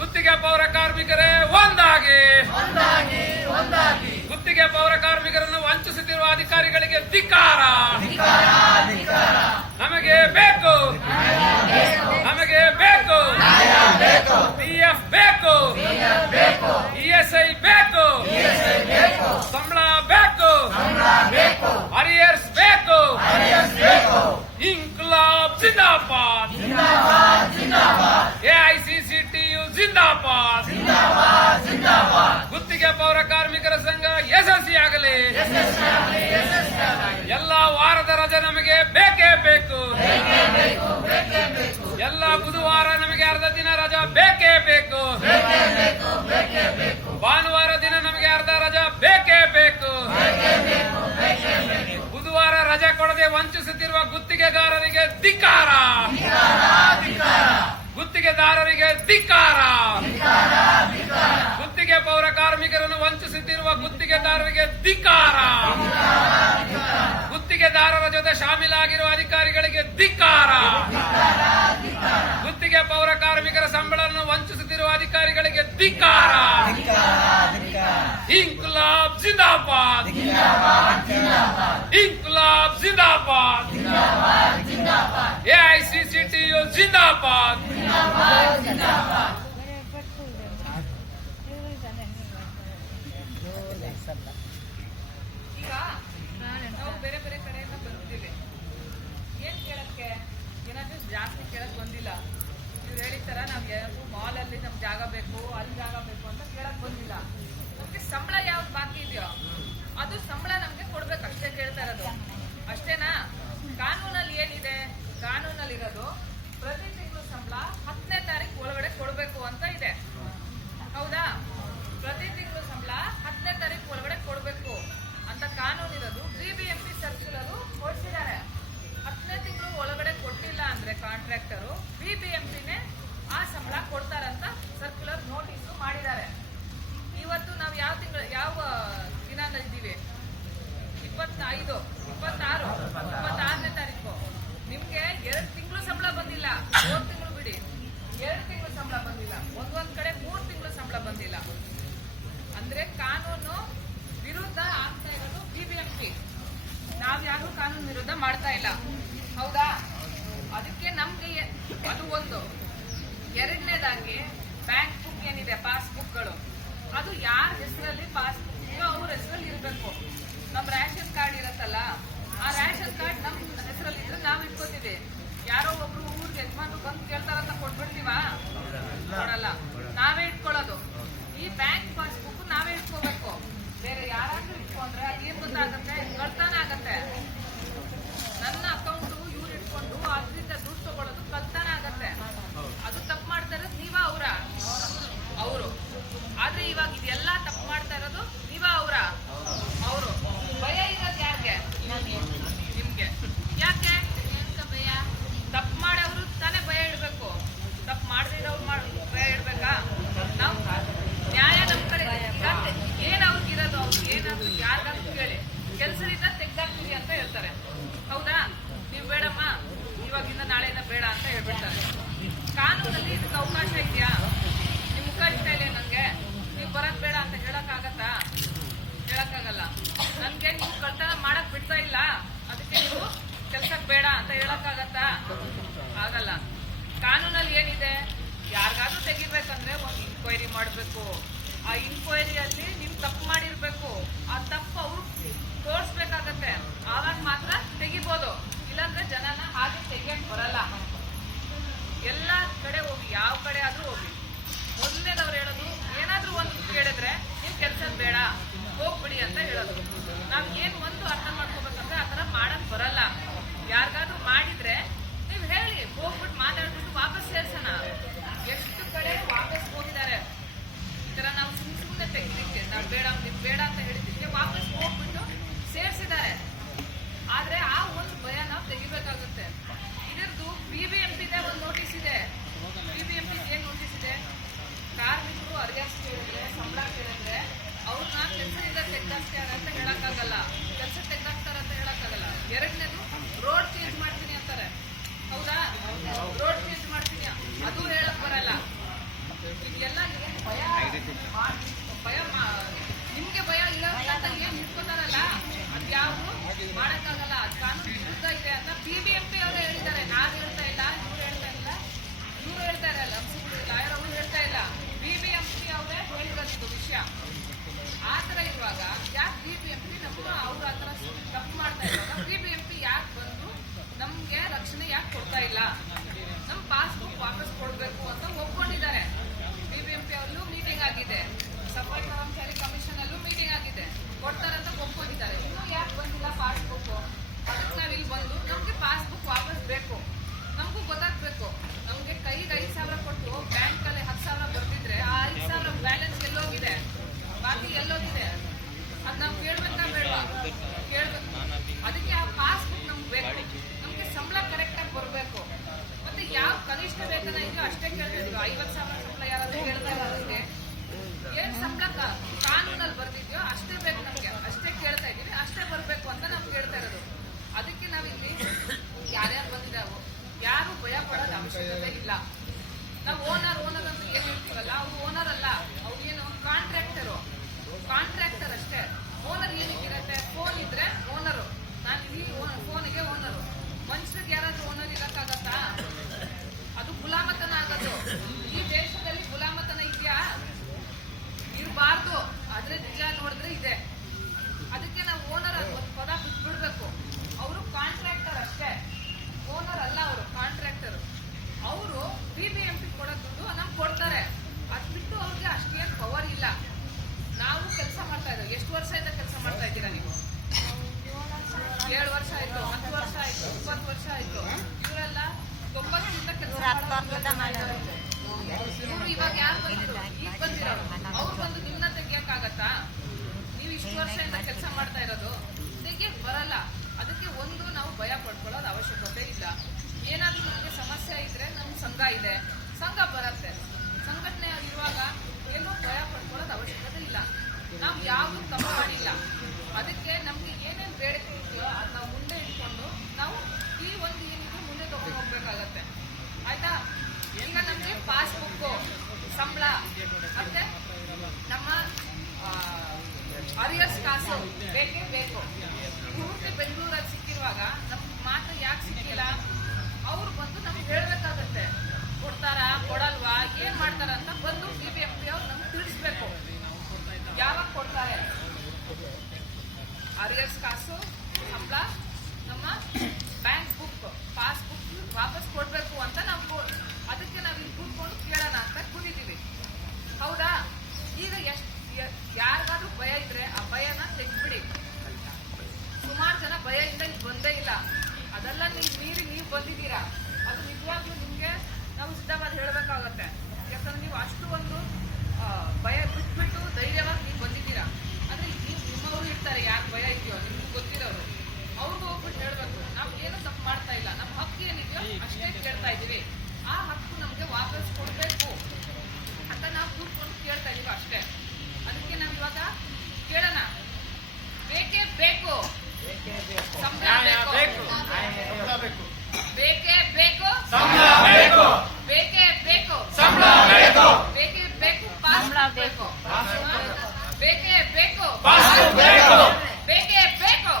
ಗುತ್ತಿಗೆ ಪೌರ ಕಾರ್ಮಿಕರೇ ಒಂದಾಗಿ. ಗುತ್ತಿಗೆ ಪೌರ ಕಾರ್ಮಿಕರನ್ನು ವಂಚಿಸುತ್ತಿರುವ ಅಧಿಕಾರಿಗಳಿಗೆ ಧಿಕ್ಕಾರ. ನಮಗೆ ಬೇಕು, ನಮಗೆ ಬೇಕು. PF ಬೇಕು, ESI ಬೇಕು, ಸಂಬಳ ಬೇಕು, ಅರಿಯರ್ಸ್ ಬೇಕು. ಇನ್ಕ್ಲಾಬ್ ಜಿಂದಾಬಾದ್. AICCTU ಜಿಂದಾಬಾದ್. ಗುತ್ತಿಗೆ ಪೌರ ಕಾರ್ಮಿಕರ ಸಂಘ ಯಶಸ್ವಿಯಾಗಲಿ. ಎಲ್ಲ ವಾರದ ರಜೆ ನಮಗೆ ಬೇಕೇ ಬೇಕು. ಎಲ್ಲ ಬುಧವಾರ ನಮಗೆ ಅರ್ಧ ದಿನ ರಜಾ ಬೇಕೇ ಬೇಕು. ಭಾನುವಾರ ದಿನ ನಮಗೆ ಅರ್ಧ ರಜಾ ಬೇಕೇ ಬೇಕು. ಬುಧವಾರ ರಜೆ ಕೊಡದೆ ವಂಚಿಸುತ್ತಿರುವ ಗುತ್ತಿಗೆದಾರರಿಗೆ ಧಿಕ್ಕಾರ. ಗುತ್ತಿಗೆದಾರರಿಗೆ ಧಿಕ್ಕಾರ. ಗುತ್ತಿಗೆ ಪೌರ ಕಾರ್ಮಿಕರನ್ನು ವಂಚಿಸುತ್ತಿರುವ ಗುತ್ತಿಗೆದಾರರಿಗೆ ಧಿಕ್ಕಾರ. ಗುತ್ತಿಗೆದಾರರ ಜೊತೆ ಶಾಮೀಲಾಗಿರುವ ಅಧಿಕಾರಿಗಳಿಗೆ ಧಿಕ್ಕಾರ. ಗುತ್ತಿಗೆ ಪೌರ ಕಾರ್ಮಿಕರ ಸಂಬಳವನ್ನು ವಂಚಿಸುತ್ತಿರುವ ಅಧಿಕಾರಿಗಳಿಗೆ ಧಿಕ್ಕಾರ. ಇನ್ಕ್ಲಾಬ್ ಜಿಂದಾಬಾದ್. ಇನ್ಕ್ಲಾಬ್ ಜಿಂದಾಬಾದ್. AICCTU ಜಿಂದಾಬಾದ್. ಈಗ ನಾವು ಬೇರೆ ಬೇರೆ ಕಡೆಯಿಂದ ಬಂದಿದ್ದೀವಿ. ಏನ್ ಕೇಳಕ್ಕೆ? ಏನಾದ್ರೂ ಜಾಸ್ತಿ ಕೇಳಕ್ ಬಂದಿಲ್ಲ. ನೀವು ಹೇಳಿದ ತರ ನಾವ್ ಯಾವ್ದು ಮಾಲ್ ಅಲ್ಲಿ ನಮ್ಗೆ ಜಾಗ ಬೇಕು, ಅಲ್ಲಿ ಜಾಗ ಬೇಕು ಅಂತ ಕೇಳಕ್ ಬಂದಿಲ್ಲ. ನಮ್ಗೆ ಸಂಬಳ ಯಾವ್ದು ಬಾಕಿ ಇದೆಯೋ ಅದು ಸಂಬಳ ನಮ್ಗೆ ಕೊಡ್ಬೇಕು ಅಷ್ಟೇ ಕೇಳ್ತಾ ಇರೋದು. ಅಷ್ಟೇನಾ? ಕಾನೂನಲ್ಲಿ ಏನಿದೆ? ಕಾನೂನಲ್ಲಿ ಇರೋದು ಪ್ರತಿ ತಿಂಗಳು ಸಂಬಳ 10ನೇ ತಾರೀಕು ಒಳಗಡೆ ಕೊಡ್ಬೇಕು ಅಂತ ಇದೆ. ಹೌದಾ? ಪ್ರತಿ ತಿಂಗಳು ಸಂಬಳ 10ನೇ ತಾರೀಕು ಒಳಗಡೆ ಕೊಡ್ಬೇಕು ಅಂತ ಕಾನೂನಿರೋದು. BBMP ಸರ್ಕ್ಯುಲರ್ ಹೊರಡಿಸಿದ್ದಾರೆ. 10ನೇ ತಿಂಗಳು ಒಳಗಡೆ ಕೊಟ್ಟಿಲ್ಲ ಅಂದ್ರೆ ಕಾಂಟ್ರಾಕ್ಟರು BBMPನೇ ಆ ಸಂಬಳ ಕೊಡ್ತಾರಂತ ಸರ್ಕ್ಯುಲರ್ ನೋಟಿಸ್ ಮಾಡಿದ್ದಾರೆ. ಇವತ್ತು ನಾವು ಯಾವ ತಿಂಗಳು ಯಾವ ದಿನಾಂಕ ಇದ್ದೀವಿ? 25, 26, 26ನೇ ತಾರೀಕು. ನಿಮ್ಗೆ 2 ತಿಂಗಳು ಸಂಬಳ ಬೇಡ ಅಂತ ಹೇಳ್ಬಿಡ್ತಾರೆ. ಕಾನೂನಲ್ಲಿ ಇದಕ್ಕೆ ಅವಕಾಶ ಇದೆಯಾ? ನಿಮ್ ಮುಖ ಇಷ್ಟ ಇಲ್ಲ ನಂಗೆ, ನೀವು ಬರೋದ್ ಬೇಡ ಅಂತ ಹೇಳಕ್ಕಾಗತ್ತಾ? ಹೇಳಕ್ಕಾಗಲ್ಲ. ನನ್ಗೆ ನೀವು ಕಳ್ತನ ಮಾಡಕ್ ಬಿಡ್ತಾ ಇಲ್ಲ, ಅದಕ್ಕೆ ನೀವು ಕೆಲ್ಸಕ್ ಬೇಡ ಅಂತ ಹೇಳಕ್ಕಾಗತ್ತಾ? ಆಗಲ್ಲ. ಕಾನೂನಲ್ಲಿ ಏನಿದೆ, ಯಾರಿಗಾದ್ರೂ ತೆಗಿಬೇಕಂದ್ರೆ ಒಂದು ಇನ್ಕ್ವೈರಿ ಮಾಡಬೇಕು. ಆ ಇನ್ಕ್ವೈರಿಯಲ್ಲಿ ನೀವು ತಪ್ಪು ಮಾಡಿರ್ಬೇಕು, ಆ ತಪ್ಪು ಅವ್ರು ತೋರಿಸ್ಬೇಕಾಗತ್ತೆ. ಆವಾಗ ಮಾತ್ರ ತೆಗಿಬೋದು, ಇಲ್ಲಾಂದ್ರೆ ಜನನ ಹಾಗೆ ತೆಗಿಯಕ್ ಬರಲ್ಲ. ಎಲ್ಲ ಕಡೆ ಹೋಗಿ, ಯಾವ ಕಡೆ ಆದ್ರೂ ಹೋಗಿ, ಮೊದಲನೇದವ್ರು ಹೇಳೋದು ಏನಾದ್ರೂ ಒಂದು ಕೇಳಿದ್ರೆ ನೀವು ಕೆಲಸ ಬೇಡ ಹೋಗ್ಬಿಡಿ ಅಂತ ಹೇಳೋದು. ನಾವ್ ಏನ್ ಒಂದು ಅರ್ಥ ಮಾಡ್ಕೋಬೇಕಂದ್ರೆ ಆ ತರ ಮಾಡಕ್ ಬರಲ್ಲ. ಯಾರಿಗಾದ್ರೂ ಮಾಡಿದ್ರೆ ನೀವು ಹೇಳಿ, ಹೋಗ್ಬಿಟ್ಟು ಮಾತಾಡ್ಬಿಟ್ಟು ವಾಪಸ್ ಸೇರ್ಸೋಣ. ಎಷ್ಟು ಕಡೆ ವಾಪಸ್ ಹೋಗಿದ್ದಾರೆ ಈ ತರ. ನಾವು ಸುಮ್ಮನೆ ತೆಗಿಲಿಕ್ಕೆ ನಾವು ಬೇಡ ನೀವು ಬೇಡ ಅಂತ ಹೇಳಿದ್ದಕ್ಕೆ ವಾಪಸ್ ಹೋಗ್ಬಿಟ್ಟು ಸೇರ್ಸಿದ್ದಾರೆ. ಆದ್ರೆ ಆ ಒಂದು ಭಯ ನಾವು ತೆಗಿಬೇಕಾಗುತ್ತೆ. ಇದರದ್ದು BBMPದೇ ಒಂದು ನೋಟಿಸ್ ಇದೆ. BBMP ಏನ್ ನೋಟಿಸ್ ಇದೆ? ಕಾರ್ಮಿಕರು ಅರಿಯಾಸ್ ಕೇಳಿದ್ರೆ, ಸಂಬಳ ಕೇಳಿದ್ರೆ ಅವ್ರನ್ನ ಕೆಲಸದಿಂದ ತೆಗ್ದಾಕ್ತಾರೆ ಅಂತ ಹೇಳಕ್ಕಾಗಲ್ಲ, ಕೆಲಸ ತೆಗ್ದಾಕ್ತಾರೆ ಅಂತ ಹೇಳಕ್ಕಾಗಲ್ಲ. ಎರಡನೇದು ರೋಡ್ ಚೇಂಜ್ ಮಾಡ್ತೀನಿ ಅಂತಾರೆ. ಹೌದಾ? ರೋಡ್ ಚೇಂಜ್ ಮಾಡ್ತೀನಿ ಅದು ಹೇಳಕ್ ಬರಲ್ಲ. ಇದೆಲ್ಲ ಭಯ ನಿಮ್ಗೆ ಭಯ ಇಲ್ಲ ಅಂತ ಏನ್ ಇಟ್ಕೋತಾರಲ್ಲ, ಅದ್ ಯಾವುದು ಮಾಡಕ್ಕಾಗಲ್ಲ. ಅದು ಕಾನೂನು ವಿರುದ್ಧ ಇದೆ ಅಂತ BBMP ಅವರೇ ಹೇಳಿದ್ದಾರೆ. ನಾವ್ ಹೇಳ್ತಾ ಇಲ್ಲ, ಇವ್ರು ಹೇಳ್ತಾ ಇಲ್ಲ, ಇವ್ರು ಹೇಳ್ತಾ ಇರಲ್ಲ, ಲಾಯರ್ ಅವರು ಹೇಳ್ತಾ ಇಲ್ಲ, BBMP ಅವರೇ ಹೇಳಿರೋದು ವಿಷಯ. ಆ ತರ ಇರುವಾಗ ಯಾಕೆ BBMP ನಮ್ಮ ಅವ್ರು ಆ ತರ ತಪ್ಪು ಮಾಡ್ತಾ ಇರುವಾಗ BBMP ಯಾಕೆ ಬಂದು ನಮ್ಗೆ ರಕ್ಷಣೆ ಯಾಕೆ ಕೊಡ್ತಾ ಇಲ್ಲ? ನಮ್ ಪಾಸ್ಬುಕ್ ವಾಪಸ್ ಕೊಡ್ಬೇಕು ಅಂತ ಒಪ್ಕೊಂಡಿದ್ದಾರೆ. BBMP ಅಲ್ಲೂ ಮೀಟಿಂಗ್ ಆಗಿದೆ, ಸಫಾಯಿ ಕರ್ಮಚಾರಿ ಕಮಿಷನ್ ಅಲ್ಲೂ ಮೀಟಿಂಗ್ ಆಗಿದೆ, ಕೊಡ್ತಾರಂತ ಒಪ್ಕೊಂಡಿದ್ದಾರೆ. ಇನ್ನೂ ಯಾಕೆ ಬಂದಿಲ್ಲ ಪಾಸ್ಬುಕ್? ಅದಕ್ಕೆ ನಾವ್ ಇಲ್ಲಿ ಬಂದು ನಮ್ಗೆ ಪಾಸ್ಬುಕ್ ವಾಪಸ್ ಬೇಕು, ನಮಗೂ ಗೊತ್ತಾಗ್ಬೇಕು. ನಮ್ಗೆ ಕೈಗೆ 5,000 ಕೊಟ್ಟು ಬ್ಯಾಂಕ್ ಅಲ್ಲಿ 10,000 ಬರ್ತಿದ್ರೆ ಆ 5,000 ಬ್ಯಾಲೆನ್ಸ್ ಎಲ್ಲೋಗಿದೆ, ಬಾಕಿ ಎಲ್ಲೋಗಿದೆ, ಅದ್ ನಾವು ಕೇಳ್ಬೇಕಾ ಬೇಡವಾ? ಕೇಳ್ಬೇಕು. ಅದಕ್ಕೆ ಆ ಪಾಸ್ಬುಕ್ ನಮ್ಗೆ ಬೇಕು. ನಮ್ಗೆ ಸಂಬಳ ಕರೆಕ್ಟ್ ಆಗಿ ಬರ್ಬೇಕು. ಮತ್ತೆ ಯಾವ ಕನಿಷ್ಠ ವೇತನ ಇದೆಯೋ ಅಷ್ಟೇ ಕೇಳ್ತಿದ್ರು. 50,000 ಸಂಬಳ ಯಾರಾದ್ರೂ ಕೇಳ್ತಾ ಇರೋದಕ್ಕೆ ಏನ್ ಸಂಬಳ ಕಾನೂನಲ್ಲಿ ಬರ್ತಿದ್ಯೋ ಅಷ್ಟೇ ಬೇಕು ನಮ್ಗೆ, ಅಷ್ಟೇ ಕೇಳ್ತಾ ಇದೀವಿ, ಅಷ್ಟೇ ಬರ್ಬೇಕು ಅಂತ ನಾವು ಕೇಳ್ತಾ ಇರೋದು. ಅದಕ್ಕೆ ನಾವಿಲ್ಲಿ ಯಾರ್ಯಾರು ಬಂದಿದ್ದಾವೋ ಯಾರು ಭಯ ಪಡೋದು ಅವಶ್ಯಕತೆ ಇಲ್ಲ. ನಾವು ಓನರ್ ಅಂತ ಏನ್ ಹೇಳ್ತೀವಲ್ಲ, ಅವ್ರು ಓನರ್ ಅಲ್ಲ, ಅವ್ರು ಏನು ಕಾಂಟ್ರಾಕ್ಟರ್ ಅಷ್ಟೇ. ಓನರ್ ಏನಕ್ಕಿರತ್ತೆ? ಫೋನ್ ಇದ್ರೆ ಓನರು, ನಾನು ಈ ಫೋನಿಗೆ ಓನರು. ಮನುಷ್ಯರಿಗೆ ಯಾರಾದ್ರೂ ಓನರ್ ಇರಕ್ಕಾಗತ್ತಾ? ಅದು ಗುಲಾಮತನ ಆಗೋದು. ಈ ದೇಶದಲ್ಲಿ ಗುಲಾಮತನ ಇದೆಯಾ? ಇರಬಾರ್ದು. ಆದ್ರೆ ನಿಜ ನೋಡಿದ್ರೆ ಇದೆ. ಅದಕ್ಕೆ ನಾವು ಓನರ್ ಒಂದು ಪದ ಬಿಟ್ಬಿಡ್ಬೇಕು. ಅವರು ಕಾಂಟ್ರಾಕ್ಟರ್ ಅಷ್ಟೇ, ಓನರ್ ಅಲ್ಲ. ಅವರು ಕಾಂಟ್ರಾಕ್ಟರ್. ಅವರು BBMP ಕೊಡೋ ದುಡ್ಡು ನಮ್ಗೆ ಕೊಡ್ತಾರೆ. ಅದ್ ಬಿಟ್ಟು ಅವ್ರಿಗೆ ಅಷ್ಟೇನು ಪವರ್ ಇಲ್ಲ. ನಾವು ಕೆಲಸ ಮಾಡ್ತಾ ಇದ್ದೇವೆ. ಎಷ್ಟು ವರ್ಷದಿಂದ ಕೆಲಸ ಮಾಡ್ತಾ ಇದ್ದೀರಾ ನೀವು? 7 ವರ್ಷ ಆಯ್ತು, 10 ವರ್ಷ ಆಯ್ತು, 20 ವರ್ಷ ಆಯ್ತು. ಇವರೆಲ್ಲ 90ರಿಂದ ಕೆಲಸ ಮಾಡ್ತಾರೆ. ಇವ್ರು ಇವಾಗ ಯಾರು ಬಂದಿದ್ರು? ಈಗ ಬಂದಿರೋರು. ಅವ್ರು ಬಂದು ನಿಮ್ನ ತೆಗಿಯಕ್ಕಾಗತ್ತಾ? ನೀವು ಇಷ್ಟು ವರ್ಷದಿಂದ ಕೆಲಸ ಮಾಡ್ತಾ ಇರೋದು, ತೆಗಿಯಕ್ ಬರಲ್ಲ. ಅದಕ್ಕೆ ಒಂದು ನಾವು ಭಯ ಪಡ್ಕೊಳ್ಳೋದು ಅವಶ್ಯಕತೆ ಇಲ್ಲ. ಏನಾದ್ರೂ ನಮಗೆ ಸಮಸ್ಯೆ ಇದ್ರೆ ನಮ್ ಸಂಘ ಇದೆ, ಸಂಘ ಬರತ್ತೆ. ಸಂಘಟನೆ ಇರುವಾಗ ಏನೂ ಭಯ ಪಡ್ಕೊಳ್ಳೋದು ಅವಶ್ಯಕತೆ ಇಲ್ಲ. ನಾವು ಯಾವುದು ತಪ್ಪು ಮಾಡಿಲ್ಲ. ಅದಕ್ಕೆ ನಮ್ಗೆ ಏನೇನು ಬೇಡಿಕೆ ಇದೆಯೋ ಅದು ನಾವು ಮುಂದೆ ಇಟ್ಕೊಂಡು ನಾವು ಈ ಒಂದು ಏನಿದೆ ಮುಂದೆ ತಗೊಂಡು ಹೋಗ್ಬೇಕಾಗತ್ತೆ. ಆಯ್ತಾ? ಈಗ ನಮ್ಗೆ ಪಾಸ್ಬುಕ್, ಸಂಬಳ ಮತ್ತೆ ನಮ್ಮ ಅರಿಯರ್ಸ್ ಕಾಸು ಬೇಕೇ ಬೇಕು. ಪೂರ್ತಿ ಬೆಂಗಳೂರಲ್ಲಿ ಸಿಕ್ಕಿರುವಾಗ ನಮ್ಗೆ ಮಾತ್ರ ಯಾಕೆ ಸಿಕ್ಕಿಲ್ಲ? ಅವ್ರು ಬಂದು ನಮ್ಗೆ ಹೇಳ್ಬೇಕಾಗತ್ತೆ. ಕೊಡ್ತಾರಾ ಕೊಡಲ್ವಾ, ಏನ್ ಮಾಡ್ತಾರ ಅಂತ ಬಂದು BBMP ಅವ್ರು ನಮ್ಗೆ ತಿಳಿಸ್ಬೇಕು. ಯಾವಾಗ ಕೊಡ್ತಾರೆ ಅರಿಯರ್ಸ್ ಕಾಸು, ಸಂಬಳ, ನಮ್ಮ ಬ್ಯಾಂಕ್ ಬುಕ್, ಪಾಸ್ಬುಕ್ ವಾಪಸ್ ಕೊಡ್ಬೇಕು ಅಂತ ನಾವು ಅದಕ್ಕೆ ನಾವು ಇಲ್ಲಿ ಕೂತ್ಕೊಂಡು ಕೇಳೋಣ ಅಂತ ಕೂತಿದ್ದೀವಿ. ಹೌದಾ? ಈಗ ಯಾರಿಗಾದ್ರೂ ಭಯ ಇದ್ರೆ ಆ ಭಯನ ತೆಗ್ಬಿಡಿ. ಸುಮಾರು ಜನ ಭಯದಿಂದ ಇಲ್ಲಿ ಬಂದೇ ಇಲ್ಲ. ಅದೆಲ್ಲ ನೀವು ಮೀರಿ ನೀವು ಬಂದಿದ್ದೀರಾ. ಅದು ನಿಜವಾಗ್ಲೂ ಬೇಕೇ ಬೇಕು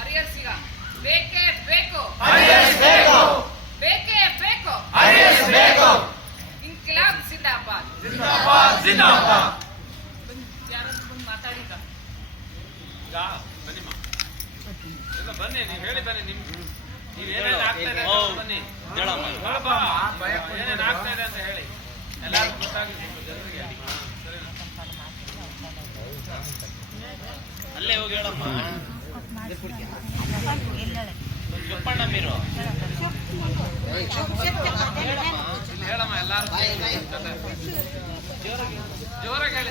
ಅರಿಯರ್ಸಿಗ ಬೇಕೇ ಬೇಕು ಬೇಕೇ ಬೇಕು ಇನ್ಕಿಲಾಬ್ ಜಿಂದಾಬಾದ್ ಯಾರು ಬಂದು ಮಾತಾಡಿದ ಈಗ ಬನ್ನಿಮ್ಮ ಇಲ್ಲ ಬನ್ನಿ ನೀವು ಹೇಳಿ ಬನ್ನಿ ನೀವೇನೇನು ಆಗ್ತಾ ಇದೆ ಅಂತ ಬನ್ನಿ ಬಾಬಾ ಏನೇನು ಆಗ್ತಾ ಇದೆ ಅಂತ ಹೇಳಿ ಎಲ್ಲರಿಗೂ ಗೊತ್ತಾಗಲಿ ಜನರಿಗೆ ಅಲ್ಲೇ ಹೋಗಿ ಹೇಳಮ್ಮ ಚುಪ್ಪಣ್ಣ ಮೀರು ಹೇಳಮ್ಮ ಎಲ್ಲಾರು ಜೋರಾಗಿ ಹೇಳಿ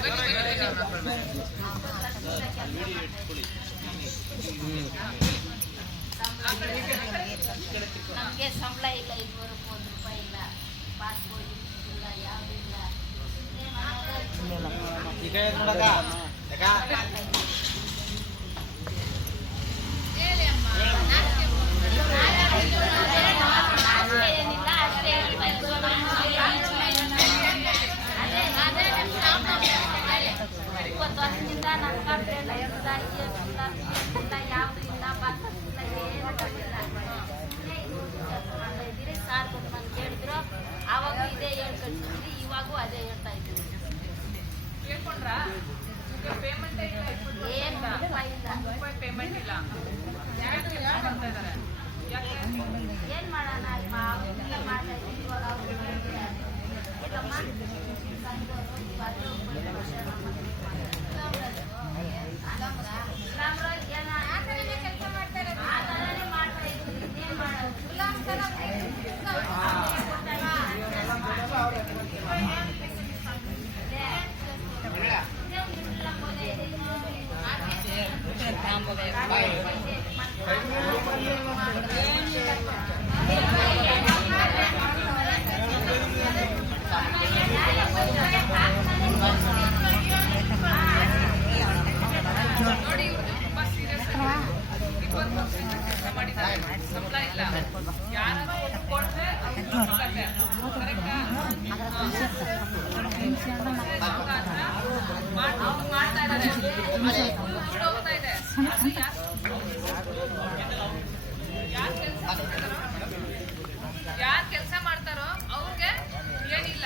ನಮ್ಗೆ ಸಂಬಳ ಇಲ್ಲ, ಇದುವರೆಗೂ 1 ರೂಪಾಯಿ ಇಲ್ಲ, ಪಾಸ್ಪೋರ್ಟ್ ಇಲ್ಲ, ಯಾವ್ದು ಇಲ್ಲ. ಈಗ ನೋಡಕ ಏನಿಲ್ಲ, ಅಷ್ಟೇ 20 ವರ್ಷದಿಂದ ನನ್ನ ಕಂಪ್ಲೇಂಟ್ ಇಲ್ಲ, ಯಾವುದು ಇಲ್ಲ, ಪಾಸ್ಪೋರ್ಟ್ ಇಲ್ಲ, ಏನು ತಪ್ಪಿಲ್ಲ. ಸಾರ್ ಬಂದು ನಾನು ಕೇಳಿದ್ರು, ಆವಾಗೂ ಇದೇ ಹೇಳ್ಕೊಳ್ತಿದ್ರಿ, ಇವಾಗೂ ಅದೇ ಹೇಳ್ತಾ ಇದ್ದೀವಿ. ಕೇಳ್ಕೊಂಡ್ರಾ ಪೇಮೆಂಟ್ ಏನು ರೂಪಾಯಿ ಇಲ್ಲ. ರೂಪಾಯಿ ಪೇಮೆಂಟ್ ಇಲ್ಲ ಯಾಕೆ ಮಾಡ್ತಾ ಇದ್ದಾರೆ ಯಾಕೆ ಏನ್ ಮಾಡೋಣ, ಅವ್ರಿಗೆಲ್ಲ ಮಾಡ್ತಾ ಇದ್ದೀವಿ, ಇವಾಗ ಅವ್ರು ನೋಡಿ ಇವ್ರು ತುಂಬಾ ಸೀರಿಯಸ್ 20 ವರ್ಷದಿಂದ ಕೆಲಸ ಮಾಡಿದ್ದಾರೆ, ಸಂಬಳ ಇಲ್ಲ. ಯಾರಾದ್ರೂ ಒಬ್ರು ಕೊಟ್ರೆ ಕರೆಕ್ಟಾ? ಮಾಡ್ತಾ ಇದ್ದಾರೆ, ದುಡ್ಡು ಹೋಗ್ತಾ ಇದೆ. ಯಾರು ಕೆಲಸ ಮಾಡ್ತಾರೋ ಅವ್ರಿಗೆ ಏನಿಲ್ಲ.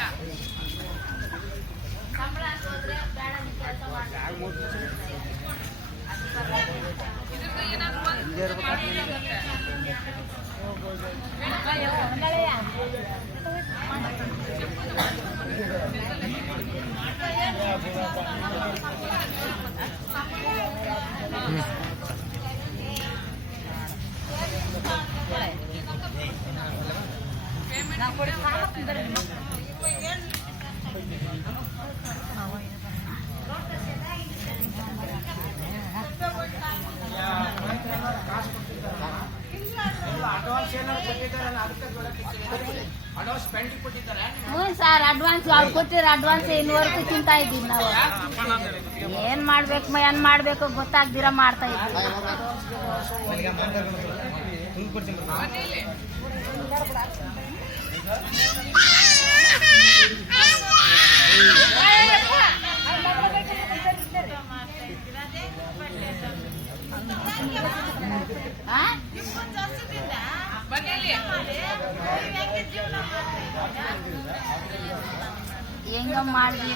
ಸಂಬಳ ಅಂತ ಹೋದ್ರೆ ಬೇಡ, ಕೆಲಸ ಮಾಡ್ತಾರೆ. ಇದ್ರಿಂದ ಏನಾದ್ರು ಒಂದು ಮಾಡಿರುತ್ತೆ. ಅಡ್ವಾನ್ಸ್ ಏನಾದ್ರು ಕೊಟ್ಟಿದ್ದಾರೆ, ಅದಕ್ಕೆ ಅಡ್ವಾನ್ಸ್ ಪೆಂಡಿಂಗ್ ಕೊಟ್ಟಿದ್ದಾರೆ. ಹ್ಞೂ ಸರ್, ಅಡ್ವಾನ್ಸ್ ಅವ್ರು ಕೊಟ್ಟಿರೋ ಅಡ್ವಾನ್ಸ್ ಇನ್ನುವರೆಗೂ ತಿಂತಾ ಇದ್ದೀವಿ ನಾವು. ಏನ್ ಮಾಡ್ಬೇಕು ಗೊತ್ತಾಗ್ದಿರ ಮಾಡ್ತಾ ಇದ್ದೀವಿ. ಹೆಂಗ ಮಾಡಿದ್ವಿ